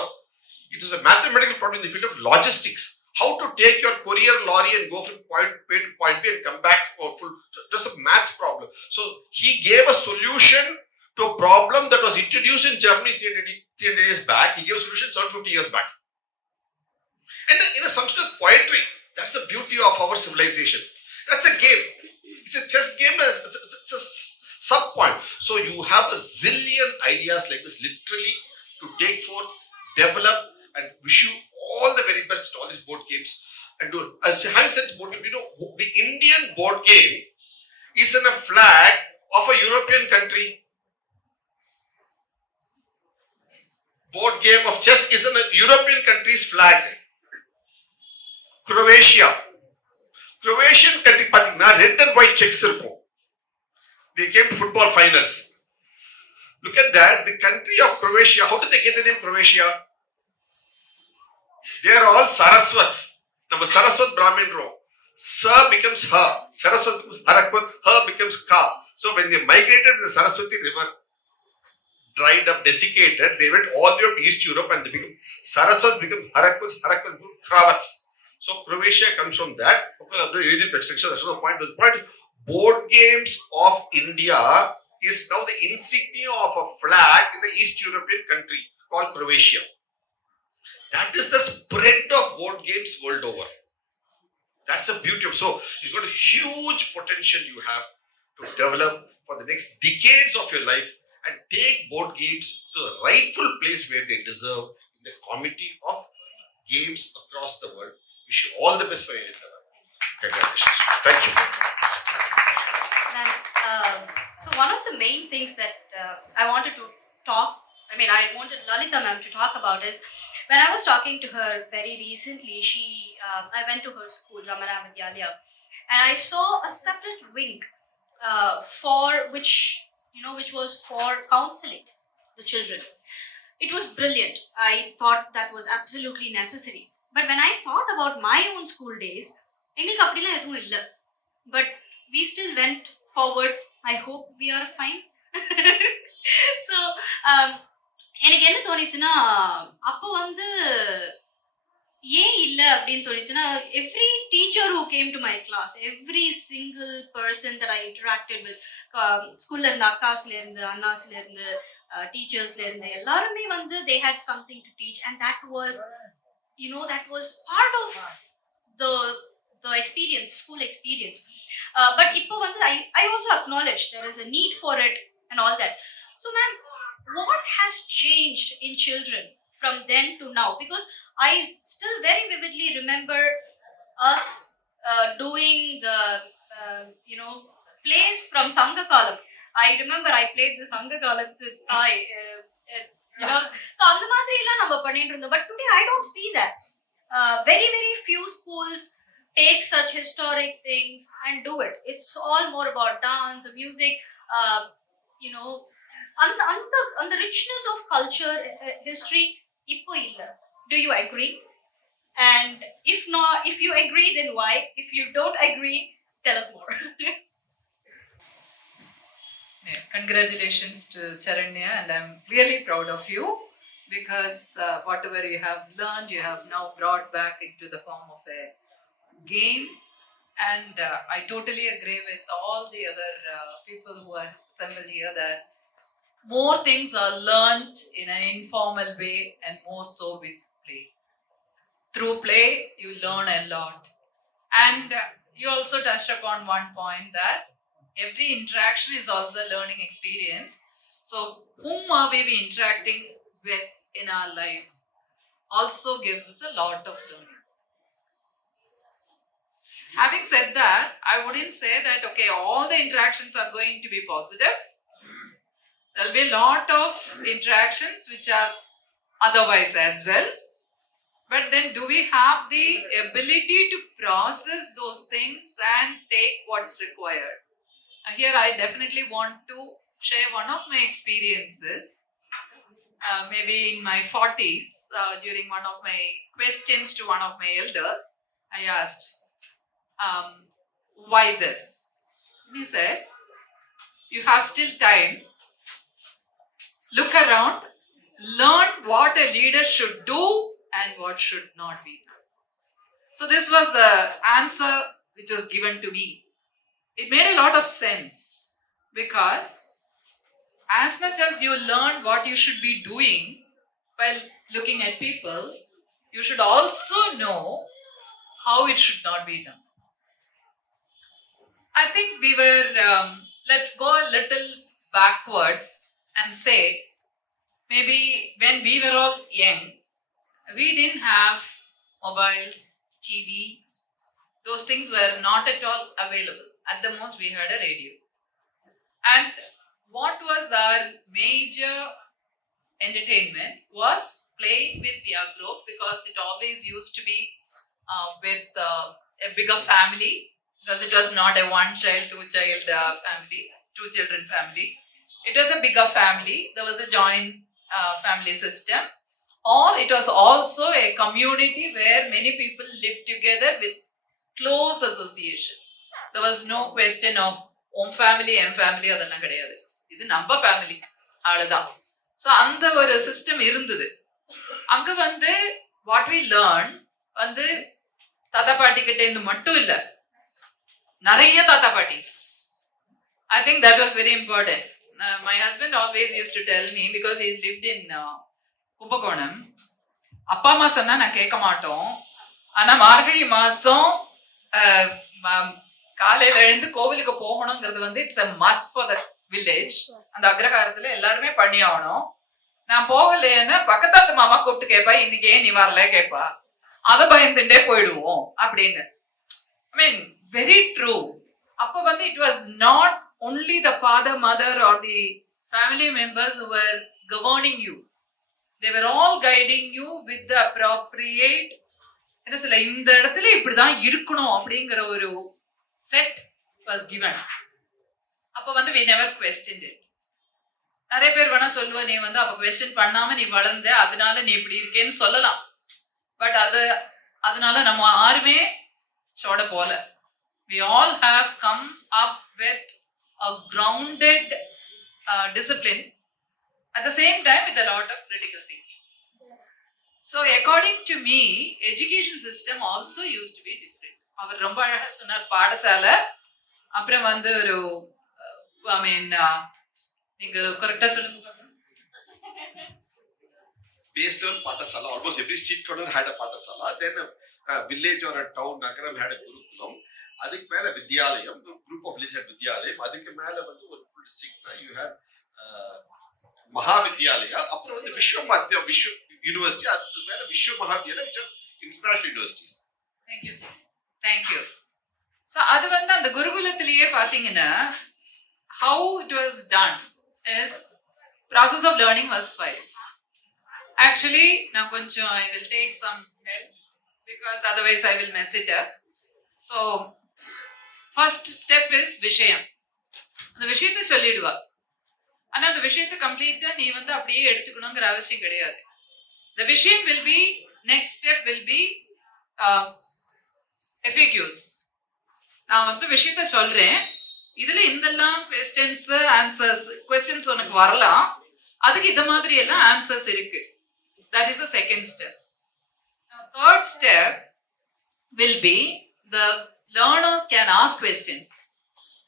It was a mathematical problem in the field of logistics. How to take your courier lorry and go from point A to point B and come back for full. It was a maths problem. So he gave a solution to a problem that was introduced in Germany 300 years back. He gave a solution 750 years back. And in a Sanskrit poetry, that's the beauty of our civilization. That's a game. It's a chess game. It's a sub point. So you have a zillion ideas like this, literally, to take forth, develop, and wish you all the very best at all these board games. And do having said board game, the Indian board game is in a flag of a European country. Board game of chess is in a European country's flag. Croatia. Croatian country, red and white checks. They came to football finals. Look at that, the country of Croatia. How did they get the name Croatia? They are all Saraswats. Number Saraswat Brahmin row. Sa becomes Ha. Saraswat Harakwat, Ha becomes Ka. So when they migrated the Saraswati river, dried up, desiccated, they went all the way to East Europe and they became Saraswats become Harakwats, Harakwats become Kravats. So Croatia comes from that. Extension. That's the point. The point is, board games of India is now the insignia of a flag in the East European country called Croatia. That is the spread of board games world over. That's the beauty of. So you've got a huge potential you have to develop for the next decades of your life and take board games to the rightful place where they deserve in the community of games across the world. Wish you all the best for your endeavor. Congratulations. Thank you. And, so one of the main things that I wanted Lalitha ma'am to talk about is, when I was talking to her very recently, I went to her school, Ramana Vidyalaya, and I saw a separate wing which was for counseling the children. It was brilliant. I thought that was absolutely necessary. But when I thought about my own school days, but we still went forward I hope we are fine. So எனக்கு என்ன தோணித்துன்னா, அப்போ வந்து ஏன் இல்ல அப்படின்னு தோணித்துன்னா, every teacher who came to my class, every single person that I interacted with, ஸ்கூல்ல இருந்த அக்காஸ்ல இருந்து, அண்ணாஸ்ல இருந்து, டீச்சர்ஸ்ல இருந்து எல்லாருமே வந்து they had something to teach, and that was, that was part of the the experience, school experience. But இப்போ வந்து I also acknowledge there is a need for it and all that. So ma'am, what has changed in children from then to now? Because I still very vividly remember us doing the plays from Sangakalam. I remember I played the Sangakalathu Thai. So அந்த மாதிரி எல்லாம் நம்ம பண்ணிட்டு இருந்தோம். But today I don't see that. Very very few schools take such historic things and do it. It's all more about dance, music, you know, on the richness of culture, history. Ippo illa. Do you agree? And if not, if you agree, then why? If you don't agree, tell us more. Congratulations to Charanya, and I'm really proud of you because whatever you have learned, you have now brought back into the form of a game. And I totally agree with all the other people who are assembled here that more things are learned in an informal way and more so with play. Through play, you learn a lot. And you also touched upon one point that every interaction is also a learning experience. So whom are we interacting with in our life also gives us a lot of learning. Having said that, I wouldn't say that, okay, all the interactions are going to be positive. There'll be a lot of interactions which are otherwise as well. But then do we have the ability to process those things and take what's required? Here I definitely want to share one of my experiences. Maybe in my 40s, during one of my questions to one of my elders, I asked, why this? And he said, you have still time. Look around, learn what a leader should do and what should not be done. So this was the answer which was given to me. It made a lot of sense because as much as you learn what you should be doing while looking at people, you should also know how it should not be done. I think we were, let's go a little backwards and say, maybe when we were all young, we didn't have mobiles, TV. Those things were not at all available. At the most, we had a radio. And what was our major entertainment was playing with peer group, because it always used to be with a bigger family, because it was not a one child, two child family, two children family. It was a bigger family. There was a joint family system, or it was also a community where many people lived together with close association. There was no question of own family, em family, அதெல்லாம் கிடையாது. இது நம்ம ஃபேமிலி அவ்வளவுதான். ஸோ அந்த ஒரு சிஸ்டம் இருந்தது. அங்க வந்து வாட் வி லேர்ன் வந்து தாத்தா பாட்டி கிட்ட இருந்து மட்டும் இல்ல, நிறைய தாத்தா பாட்டிஸ். I think that was very important. My husband always used to tell me, because he lived in Kumbakonam, அப்பா அம்மா சொன்னா நான் கேட்க மாட்டோம், ஆனா மார்கழி மாசம் காலையில எழுந்து கோவிலுக்கு போகணுங்கிறது வந்து it's a must for the village. அந்த அக்ரகாரத்துல எல்லாருமே பண்ணி ஆகணும். நான் போகலைன்னா பக்கத்தாத்து மாமா கூப்பிட்டு கேட்பா, இன்னைக்கு ஏன் நீ வரல கேட்பா, அதை பயந்துட்டே போயிடுவோம் அப்படின்னு. ஐ மீன் வெரி ட்ரூ. அப்போ வந்து it was not only the father, mother or the family members who were governing you. They were all guiding you with the appropriate, என்ன சொல்ல, இந்த இடத்துல இப்படிதான் இருக்கணும் அப்படிங்கிற ஒரு செட் was given. அப்போ வந்து we never questioned it. நிறைய பேர் வேணா சொல்லுவா, நீ வந்து அப்போ கொஸ்டின் பண்ணாம நீ வளர்ந்த அதனால நீ இப்படி இருக்கேன்னு சொல்லலாம். பட் அதனால நம்ம யாருமே சோட போல. We all have come up with a grounded discipline, at the same time with a lot of critical thinking. So according to me, education system also used to be different. அவர் ரொம்ப அழகா சொன்னார் பாடசாலை அப்புறம் வந்து ஒரு ஐ மீன் நீங்க கரெக்டா சொல்லுங்க. Based on Patasala, almost every street corner had a Patasala. Then a village or a town, Nagaram had a Gurukulam. Adik mela Vidyalayam, a group of villages had Vidyalayam. Adik mela vandu one full district you had Mahavidyalaya. Apro the Vishwamadhyam Vishwa University, adhu mela Vishwa Mahavidyalaya, which are international universities. Thank you. Thank you. So அது வந்து அந்த குருகுலத்திலேயே பாத்தீங்கன்னா how it was done is process of learning was 5. Actually now koncham I will take some help because otherwise I will mess it up. So first step is விஷயம். அந்த விஷயத்தை சொல்லிடுவா. ஆனா அந்த விஷயத்தை கம்ப்ளீட்டா நீ வந்து அப்படியே எடுத்துக்கணுங்கிற அவசியம் கிடையாது. The விஷயம் will be, next step will be FAQs. நான் வந்து விஷயத்த சொல்றேன், இதுல இதெல்லாம் questions answers questions உனக்கு வரலாம், அதுக்கு இந்த மாதிரி எல்லாம் answers இருக்கு. That is the second step. Now third step will be the learners can ask questions.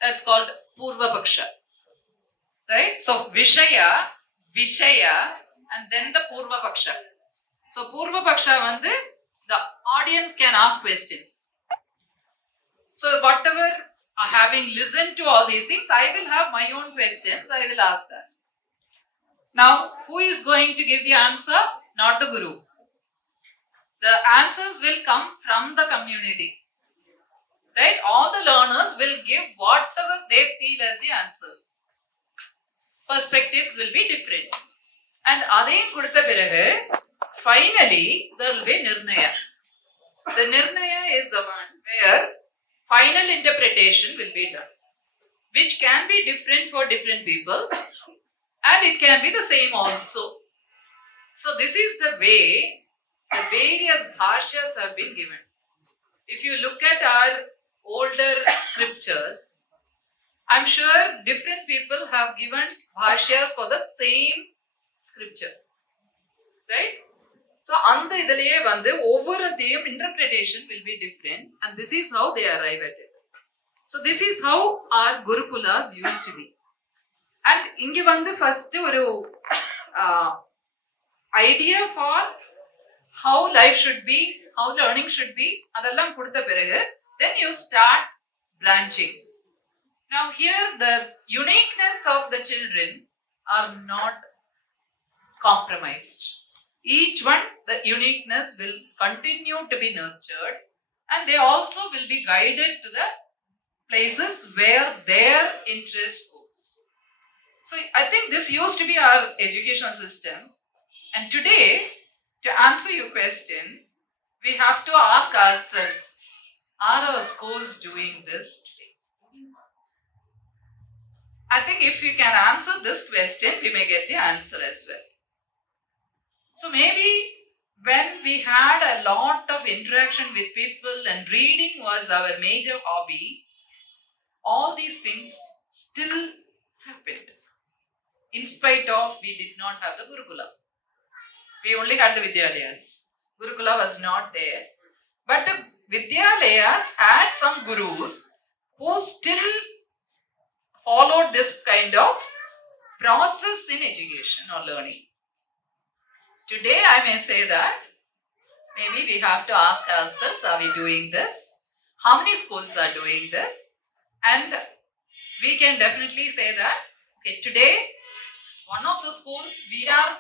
That's called Purva Paksha. Right? So Vishaya, and then the Purva Paksha. So Purva Paksha வந்து the audience can ask questions. So whatever having listened to all these things, I will have my own questions, I will ask that. Now, who is going to give the answer? Not the Guru. The answers will come from the community. Right? All the learners will give whatever they feel as the answers. Perspectives will be different. And அதையும் கொடுத்த பிறகு finally there will be Nirnaya. The Nirnaya is the one where final interpretation will be done, which can be different for different people and it can be the same also. So this is the way the various bhashyas have been given. If you look at our older scriptures, I'm sure different people have given bhashyas for the same scripture. Right? So அந்த இதிலேயே வந்து ஒவ்வொருத்தையும் interpretation will be different and this is how they arrive at it. So this is how our Gurukulas used to be. And இங்க வந்து first ஒரு idea for how life should be, how learning should be, அதெல்லாம் கொடுத்த பிறகு then you start branching. Now here the uniqueness of the children are not compromised. Each one, the uniqueness will continue to be nurtured and they also will be guided to the places where their interest goes. So I think this used to be our educational system, and today, to answer your question, we have to ask ourselves, are our schools doing this today? I think if we can answer this question, we may get the answer as well. So maybe when we had a lot of interaction with people and reading was our major hobby, all these things still happened. In spite of we did not have the Gurukula. We only had the Vidyalayas. Gurukula was not there. But the Vidyalayas had some gurus who still followed this kind of process in education or learning. Today I may say that maybe we have to ask ourselves, are we doing this? How many schools are doing this? And we can definitely say that, okay, today one of the schools we are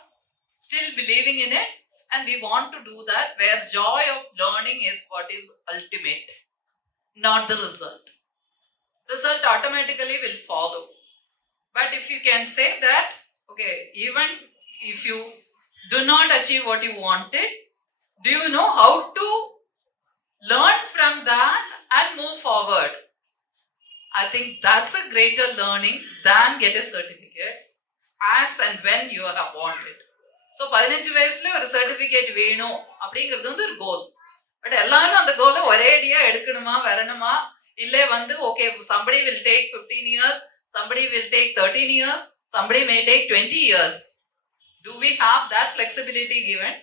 still believing in it and we want to do that where joy of learning is what is ultimate, not the result. Result automatically will follow. But if you can say that, okay, even if you do not achieve what you wanted, do you know how to learn from that and move forward? I think that's a greater learning than get a certificate as and when you have wanted. So 15 வயசுல ஒரு சர்டிபிகேட் வேணும் அப்படிங்கிறது வந்து ஒரு கோல். பட் எல்லாரும் அந்த கோலை ஒரே அடியா எடுக்கணுமா வரணுமா, இல்லை வந்து okay somebody will take 15 years, Somebody will take 13 years, somebody may take 20 years. Do we have that flexibility given?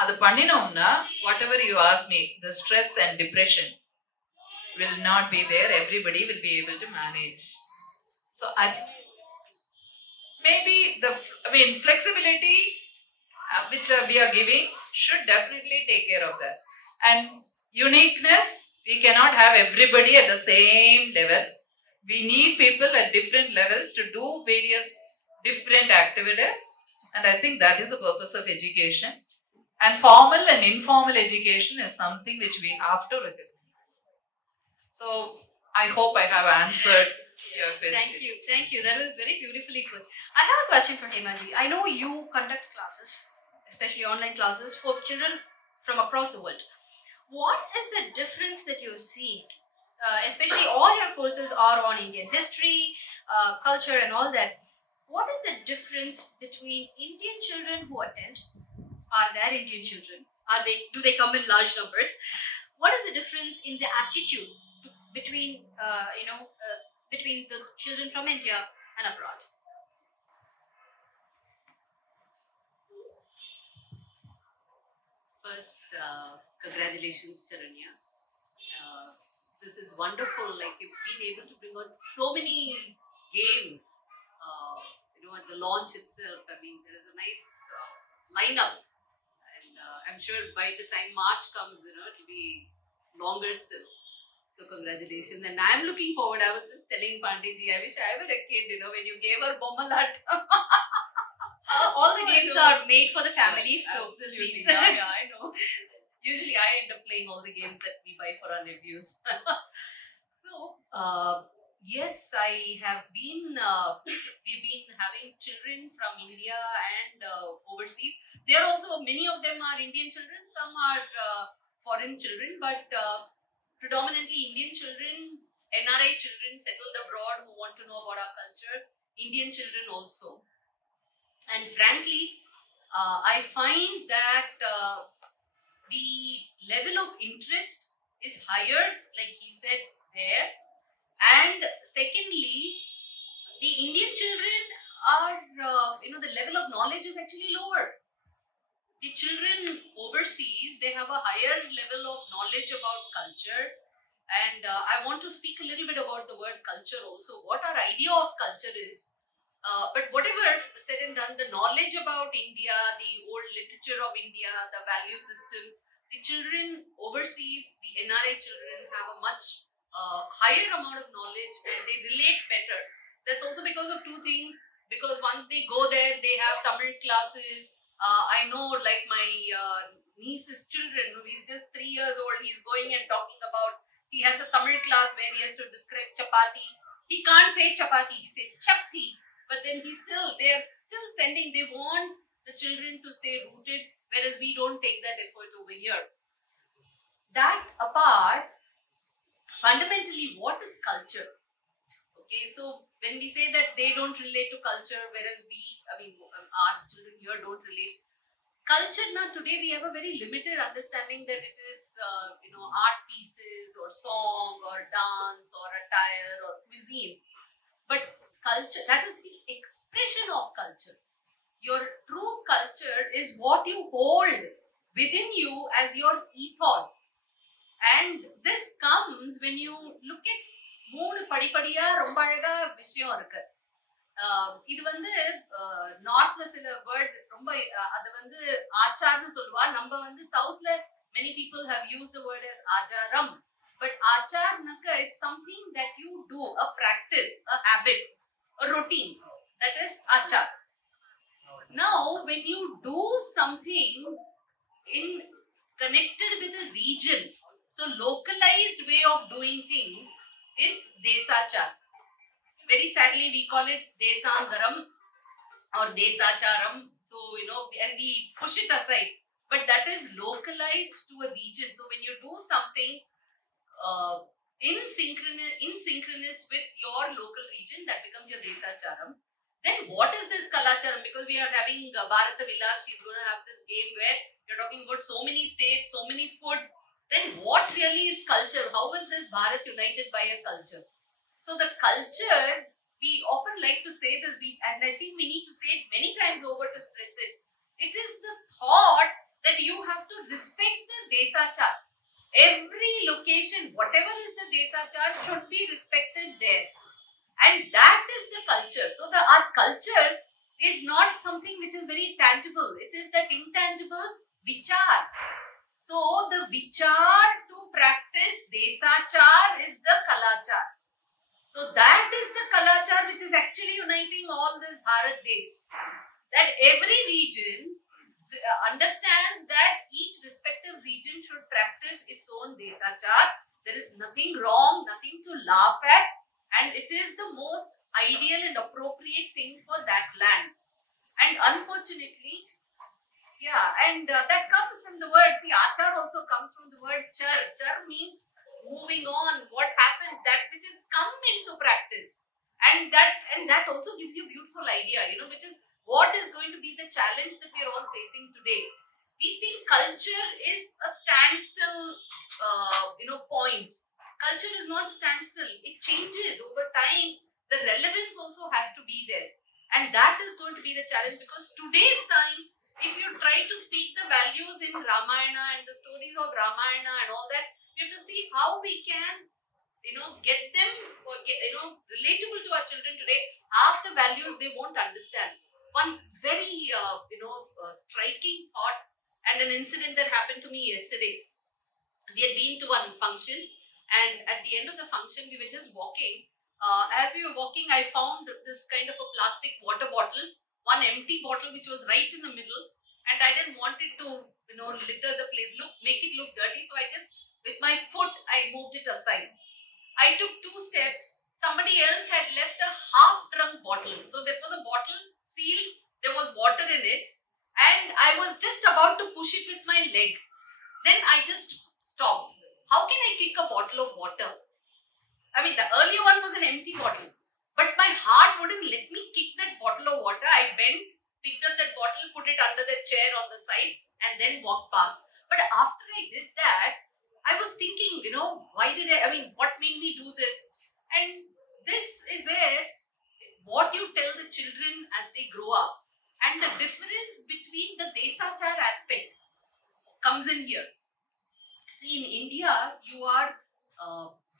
அது பண்ணினோம்னா whatever you ask me, the stress and depression will not be there. Everybody will be able to manage. So maybe flexibility which we are giving should definitely take care of that. And uniqueness, we cannot have everybody at the same level. We need people at different levels to do various different activities, and I think that is the purpose of education. And formal and informal education is something which we have to recognize. So I hope I have answered your question. Thank you. That was very beautifully put. I have a question for Hemaji. I know you conduct classes, especially online classes, for children from across the world. What is the difference that you're seeing? Especially all your courses are on Indian history, culture, and all that. What is the difference between Indian children who attend? Are there Indian children? Do they come in large numbers? What is the difference in the attitude between between the children from India and abroad? First, congratulations, Charanya. This is wonderful. Like, you've been able to bring on so many games. At the launch itself, I mean, there is a nice lineup, and I'm sure by the time March comes, it'll be longer still. So congratulations, and I'm looking forward. I was just telling Pandeyji, I wish I were a kid. When you gave her Bommalat. All the games are made for the families, so absolutely. please. Yeah, I know. Usually, I end up playing all the games that we buy for our nephews. So, yes, I have been. We've been having children from India and overseas. There also many of them are Indian children. Some are foreign children, but predominantly Indian children, NRI children settled abroad who want to know about our culture. Indian children also. And frankly, I find that the level of interest is higher, like he said there. And secondly, the Indian children are, the level of knowledge is actually lower. The children overseas, they have a higher level of knowledge about culture. And I want to speak a little bit about the word culture also, what our idea of culture is. But whatever said and done, the knowledge about India, the old literature of India, the value systems, the children overseas, the NRI children have a much higher amount of knowledge and they relate better. That's also because of two things. Because once they go there, they have Tamil classes. I know, like my niece's children, he's just 3 years old, he's going and talking about, he has a Tamil class where he has to describe chapati. He can't say chapati, he says chapti. But then they're still sending, they want the children to stay rooted, whereas we don't take that effort over here. That apart, fundamentally, what is culture? Okay, so when we say that they don't relate to culture, whereas our children here don't relate. Culture now, today we have a very limited understanding that it is, art pieces or song or dance or attire or cuisine. But culture, that is the expression of culture. Your true culture is what you hold within you as your ethos. And this comes when you look at மூணு படிப்படியா ரொம்ப அழகா விஷயம் இருக்கு. இது நார்த்ல சில வேர்ட்ஸ் ரொம்ப அது ஆச்சார்னு சொல்லுவா. நம்ம சவுத்ல many people have used the word as ஆச்சாரம். But acharnaka, it's something that you do, a practice, a habit, a routine. That is achar. Now, when you do something connected with a region, so localized way of doing things is desachar. Very sadly, we call it desangaram or desacharam. So, and we push it aside. But that is localized to a region. So, when you do something in synchronous with your local region, that becomes your desacharam. Then what is this kalacharam? Because we are having Bharata Vilas, she's going to have this game where you're talking about so many states, so many food. Then what really is culture? How is this Bharat united by a culture? So the culture we often like to say this, and I think we need to say it many times over to stress it. It is the thought that you have to respect the Desachar. Every location, whatever is the Desachar, should be respected there. And that is the culture. So our culture is not something which is very tangible. It is that intangible vichar. So the vichar to practice Desachar is the kalachar. So that is the kalachar which is actually uniting all this Bharat Desh. That every region understands that each respective region should practice its own Desachar. There is nothing wrong, nothing to laugh at, and it is the most ideal and appropriate thing for that land. And unfortunately, that comes from the word, see, achar also comes from the word char. Char means moving on, what happens, that which is come into practice. And that also gives you a beautiful idea, which is what is going to be the challenge that we are all facing today. We think culture is a standstill, point. Culture is not standstill. It changes over time. The relevance also has to be there. And that is going to be the challenge, because today's times, if you try to speak the values in Ramayana and the stories of Ramayana and all that, you have to see how we can, get them, relatable to our children today. Half the values they won't understand. One very, striking thought and an incident that happened to me yesterday. We had been to one function, and at the end of the function, we were just walking. As we were walking, I found this kind of a plastic water bottle, one empty bottle which was right in the middle, and I didn't want it to, litter the place, make it look dirty. So I just, with my foot, I moved it aside. I took 2 steps. Somebody else had left a half-drunk bottle. So there was a bottle sealed, there was water in it, and I was just about to push it with my leg. Then I just stopped. How can I kick a bottle of water? I mean, the earlier one was an empty bottle, but my heart wouldn't let me kick that bottle of water. I bent, picked up that bottle, put it under the chair on the side, and then walked past. But after I did that, I was thinking, what made me do this? And this is where what you tell the children as they grow up, and the difference between the Desachar aspect comes in here. See, in India, you are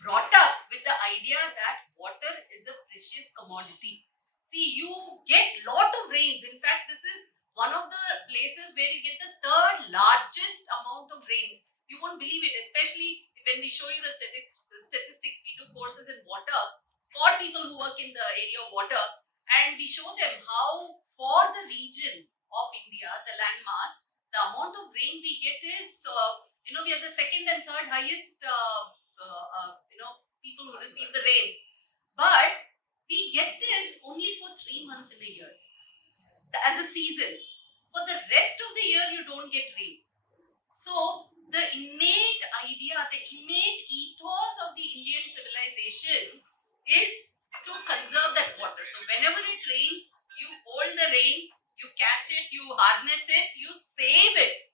brought up with the idea that water is a precious commodity. See, you get lot of rains. In fact, this is one of the places where you get the 3rd largest amount of rains. You won't believe it, especially when we show you the statistics. We do courses in water for people who work in the area of water, and we show them how for the region of India, the landmass, the amount of rain we get is, we are the 2nd and 3rd highest, people who receive the rain. But we get this only for 3 months in a year as a season. For the rest of the year, you don't get rain. So the innate idea, the innate ethos of the Indian civilization is to conserve that water. So whenever it rains, you hold the rain, you catch it, you harness it, you save it.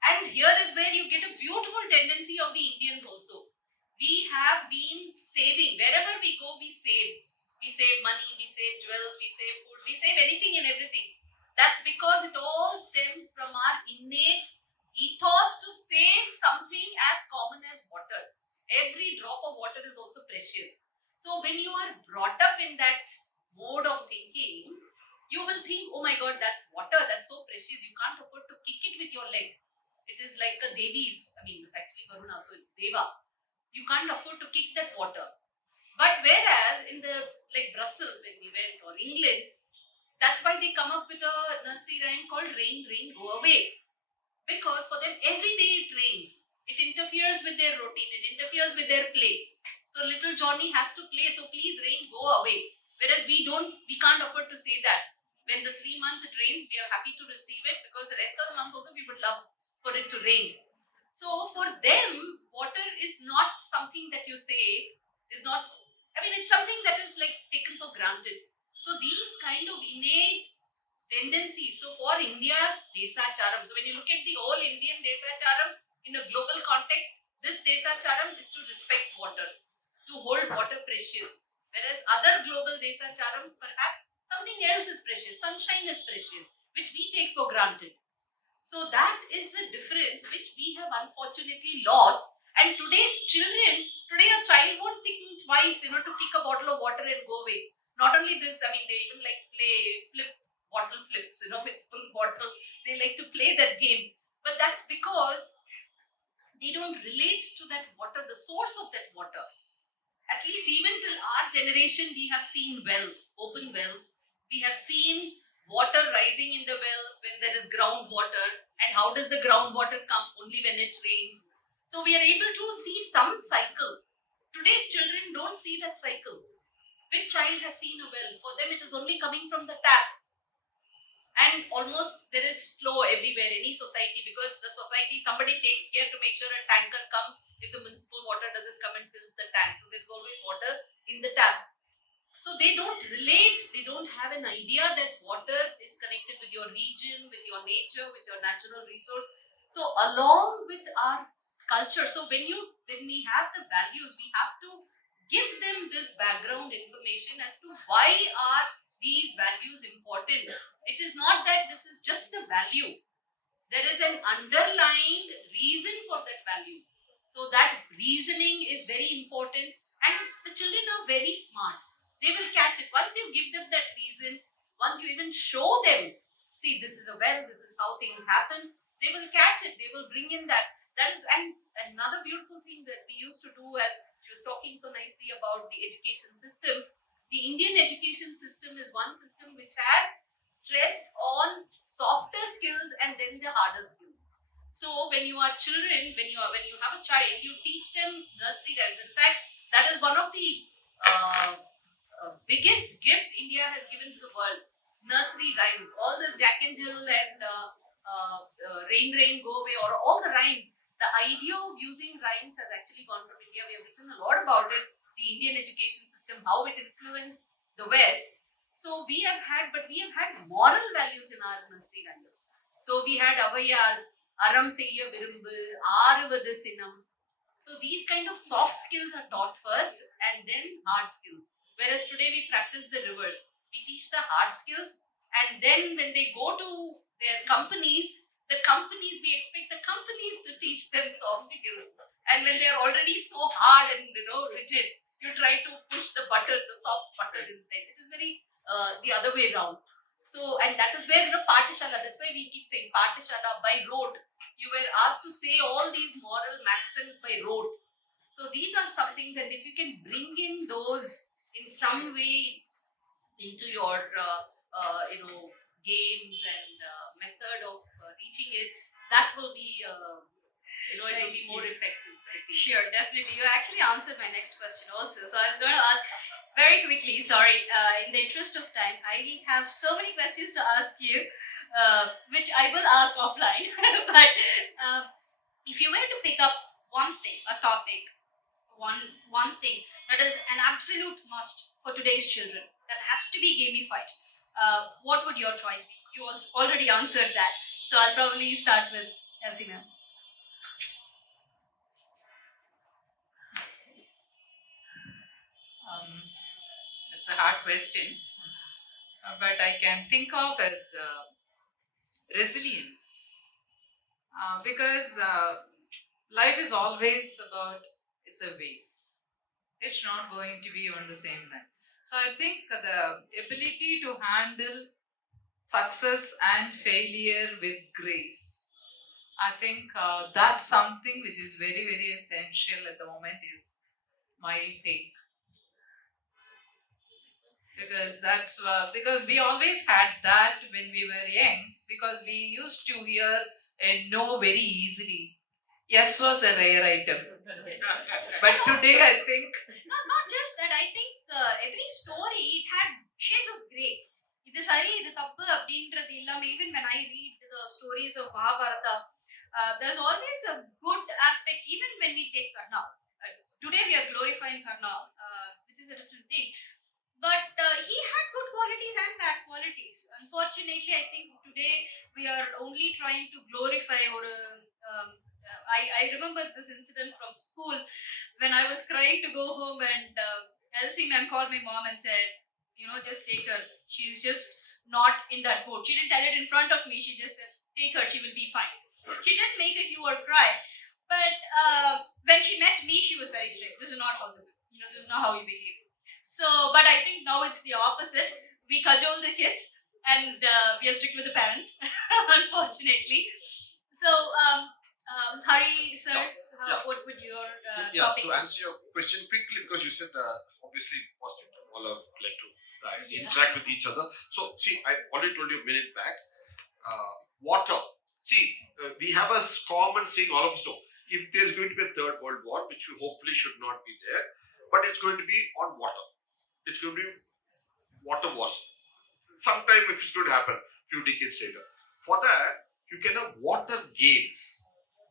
And here is where you get a beautiful tendency of the Indians also. We have been saving. Wherever we go, we save. We save money, we save jewels, we save food, we save anything and everything. That's because it all stems from our innate ethos to save something as common as water. Every drop of water is also precious. So when you are brought up in that mode of thinking, you will think, oh my God, that's water, that's so precious, you can't afford to kick it with your leg. It is like a Devi, actually Varuna, so it's Deva. You can't afford to kick that water. But whereas in Brussels when we went, or England, that's why they come up with a nursery rhyme called Rain, Rain, Go Away. Because for them, every day it rains. It interferes with their routine, it interferes with their play. So little Johnny has to play, so please rain, go away. Whereas we can't afford to say that. When the 3 months it rains, we are happy to receive it, because the rest of the months also we would love for it to rain. So for them, water is not something that you say, it's something that is taken for granted. So these kind of innate tendencies. So for India's Desacharam, so when you look at the whole Indian Desacharam in a global context, this Desacharam is to respect water, to hold water precious. Whereas other global desacharams, perhaps something else is precious, sunshine is precious, which we take for granted. So that is a difference which we have unfortunately lost. And today's children, today a child won't think twice, to kick a bottle of water and go away. Not only this, I mean, they even like play bottle flips, with full bottle. They like to play that game. But that's because they don't relate to that water, the source of that water. At least even till our generation, we have seen wells, open wells. We have seen water rising in the wells when there is groundwater. And how does the groundwater come? Only when it rains. So we are able to see some cycle. Today's children don't see that cycle. Which child has seen a well? For them, it is only coming from the tap. And almost there is flow everywhere, any society, because the society, somebody takes care to make sure a tanker comes if the municipal water doesn't come and fills the tank. So there's always water in the tap. So they don't relate, they don't have an idea that water is connected with your region, with your nature, with your natural resource. So along with our culture, so when we have the values, we have to give them this background information as to why are these values important. It is not that this is just a value. There is an underlying reason for that value. So that reasoning is very important, and the children are very smart. They will catch it. Once you give them that reason, once you even show them, see, this is a well, this is how things happen, they will catch it. They will bring in that. That is, and another beautiful thing that we used to do, as she was talking so nicely about the education system, the Indian education system is one system which has stressed on softer skills and then the harder skills. So when you are children, when you have a child, you teach them nursery rhymes. In fact, that is one of the biggest gift India has given to the world. Nursery rhymes, all this Jack and Jill and Rain Rain Go Away, or all the rhymes. The idea of using rhymes has actually gone from India. We have written a lot about it. The Indian education system, how it influenced the West. So we have had moral values in our nursery rhymes. So we had Avayas, Aram Seyya Virumbu, Aruvadu Sinam. So these kind of soft skills are taught first and then hard skills. Whereas today we practice the reverse. We teach the hard skills, and then when they go to their companies, we expect the companies to teach them soft skills. And when they are already so hard and rigid, you try to push the soft butter inside. It is very the other way around. So, and that is where Patishala, that's why we keep saying Patishala by rote. You were asked to say all these moral maxims by rote. So these are some things, and if you can bring in those in some way into your games and method of reaching it, that will be it will be more effective, I think. Sure, definitely. You actually answered my next question also. So I was going to ask very quickly, sorry, in the interest of time, I have so many questions to ask you, which I will ask offline. But if you were to pick up one thing, a topic, one thing that is an absolute must for today's children, that has to be gamified, what would your choice be? You already answered that. So I'll probably start with Elsie ma'am. It's a hard question, but I can think of as resilience, because life is always about, it's a wave. It's not going to be on the same line. So I think the ability to handle success and failure with grace, I think that's something which is very, very essential at the moment, is my take. Because that's because we always had that when we were young, because we used to hear a no very easily. Yes was a rare item. But today I think Not just that, I think every story, it had shades of grey. இது சரி இது தப்பு அப்படின்றது இல்லாம, even when I read the stories of Mahabharata, there's always a good aspect. Even when we take Karna, today we are glorifying Karna, which is a different thing, but he had good qualities and bad qualities. Unfortunately, I think today we are only trying to glorify, or I remember this incident from school when I was trying to go home, and Elsie ma'am called my mom and said, just take her. She's just not in that boat. She didn't tell it in front of me. She just said, take her. She will be fine. She didn't make a hue or cry. But when she met me, she was very strict. This is not how this is not how you behave. So, but I think now it's the opposite. We cajole the kids, and we are strict with the parents, unfortunately. So, Hari, sir, Yeah. what would your Yeah, topic? to answer your question quickly, because you said obviously positive, all are like to interact with each other. So, see, I already told you a minute back. Water. See, we have a common saying, all of us know. If there's going to be a third world war, which hopefully should not be there, but it's going to be on water. It's going to be water wars. Sometime if it's going to happen, few decades later. For that, you can have water games.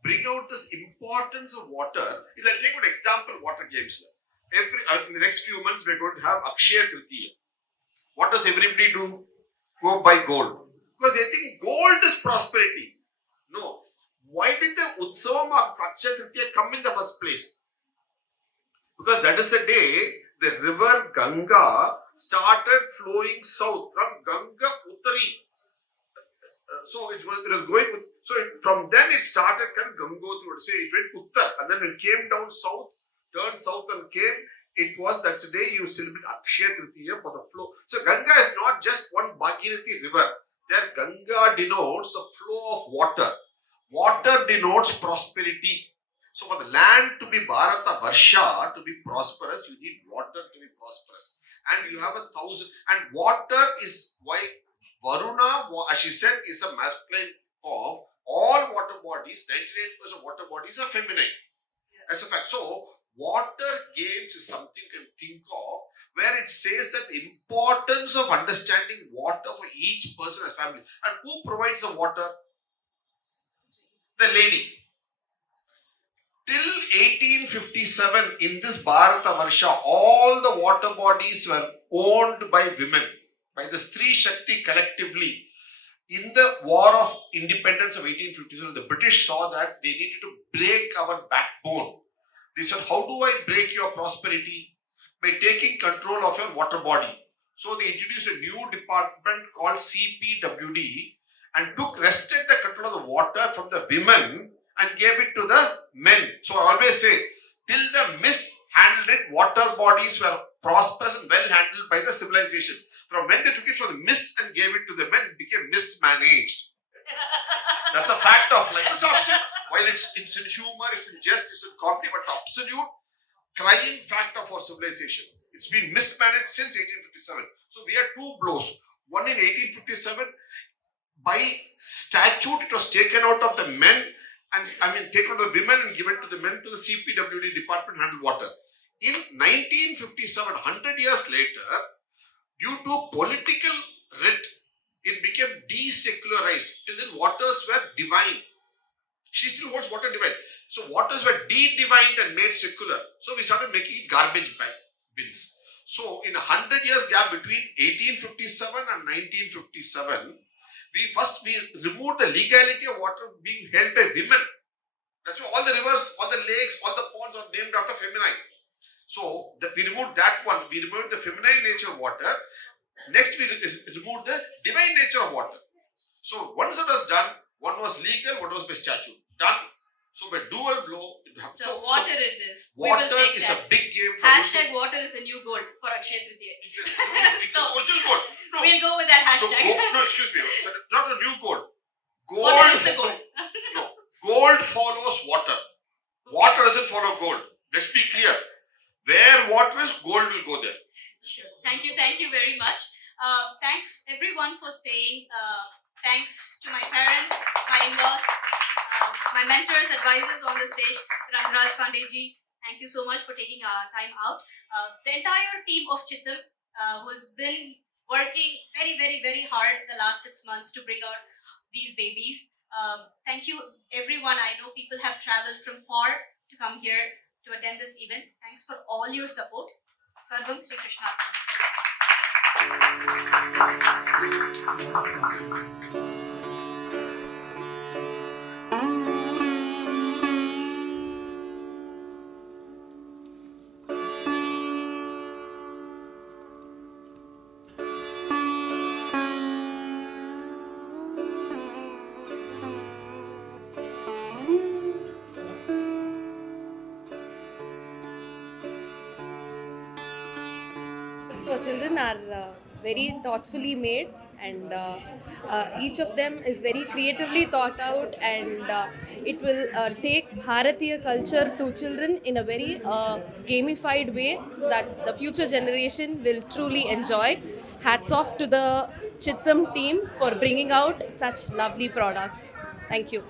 Bring out this importance of water. If I take an example, water games. In the next few months, we're going to have Akshaya Tritiya. What does everybody do? Go buy gold. Because they think gold is prosperity. No. Why did the Utsavam of Akshaya Tritiya come in the first place? Because that is the day the river Ganga started flowing south from Ganga Uttari. So it was going. So from then it started Gangotri. Say it went Uttar, and then it came down south, turned south and came. It was that's the day you celebrate Akshaya Tritiya for the flow. So Ganga is not just one Bhagirathi river. There Ganga denotes the flow of water. Water denotes prosperity. So for the land to be Bharata Varsha, to be prosperous, you need water to be prosperous. And you have 1,000. And water is why Varuna, as she said, is a masculine form. All water bodies, 99% of water bodies are feminine. That's a fact. So water games is something you can think of where it says that the importance of understanding water for each person as family. And who provides the water? The lady. Till 1857, in this Bharata Varsha, all the water bodies were owned by women, by the Stri Shakti collectively. In the War of Independence of 1857, the British saw that they needed to break our backbone. They said, how do I break your prosperity? By taking control of your water body. So they introduced a new department called CPWD and wrested the control of the water from the women and gave it to the men. So I always say, till the mishandled it, water bodies were prosperous and well handled by the civilization. From when they took it from the mis and gave it to the men, it became mismanaged. That's a fact of life. It's absolute. While it's in humor, it's in jest, it's in comedy, but it's absolute crying fact of our civilization. It's been mismanaged since 1857. So we had two blows. One in 1857, by statute, it was taken out of the men and taken out of the women and given to the men to the CPWD department handle water. In 1957, 100 years later, due to political writ, it became desecularized. Till then, waters were divine. She still holds water divine. So waters were de-divined and made secular. So we started making it garbage bins. So in 100 years gap between 1857 and 1957, we removed the legality of water being held by women. That's why all the rivers, all the lakes, all the ponds are named after feminine. So we removed that one. We removed the feminine nature of water. Next, we removed the divine nature of water. So once it was done, one was legal, one was by statute. Done. So by dual blow, it happens. So water is this. Water is a big game for Hashtag water is the new gold for Akshaya Tritiya. So original gold. No, we'll go with that hashtag. no, excuse me. Not a new gold. Water is the gold. No, gold follows water. Water doesn't follow gold. Let's be clear. Where water is, gold will go there. Sure. Thank you very much. Thanks everyone for staying. Thanks to my parents, my in-laws, my mentors, advisors on the stage, Rangaraj Pandey ji. Thank you so much for taking time out. The entire team of Chittam who's been working very hard the last 6 months to bring out these babies. Thank you everyone. I know people have traveled from far to come here to attend this event. Thanks for all your support. Sarvam Sri Krishna. for children are very thoughtfully made, and each of them is very creatively thought out, and it will take Bharatiya culture to children in a very gamified way that the future generation will truly enjoy. Hats off to the Chittam team for bringing out such lovely products. Thank you.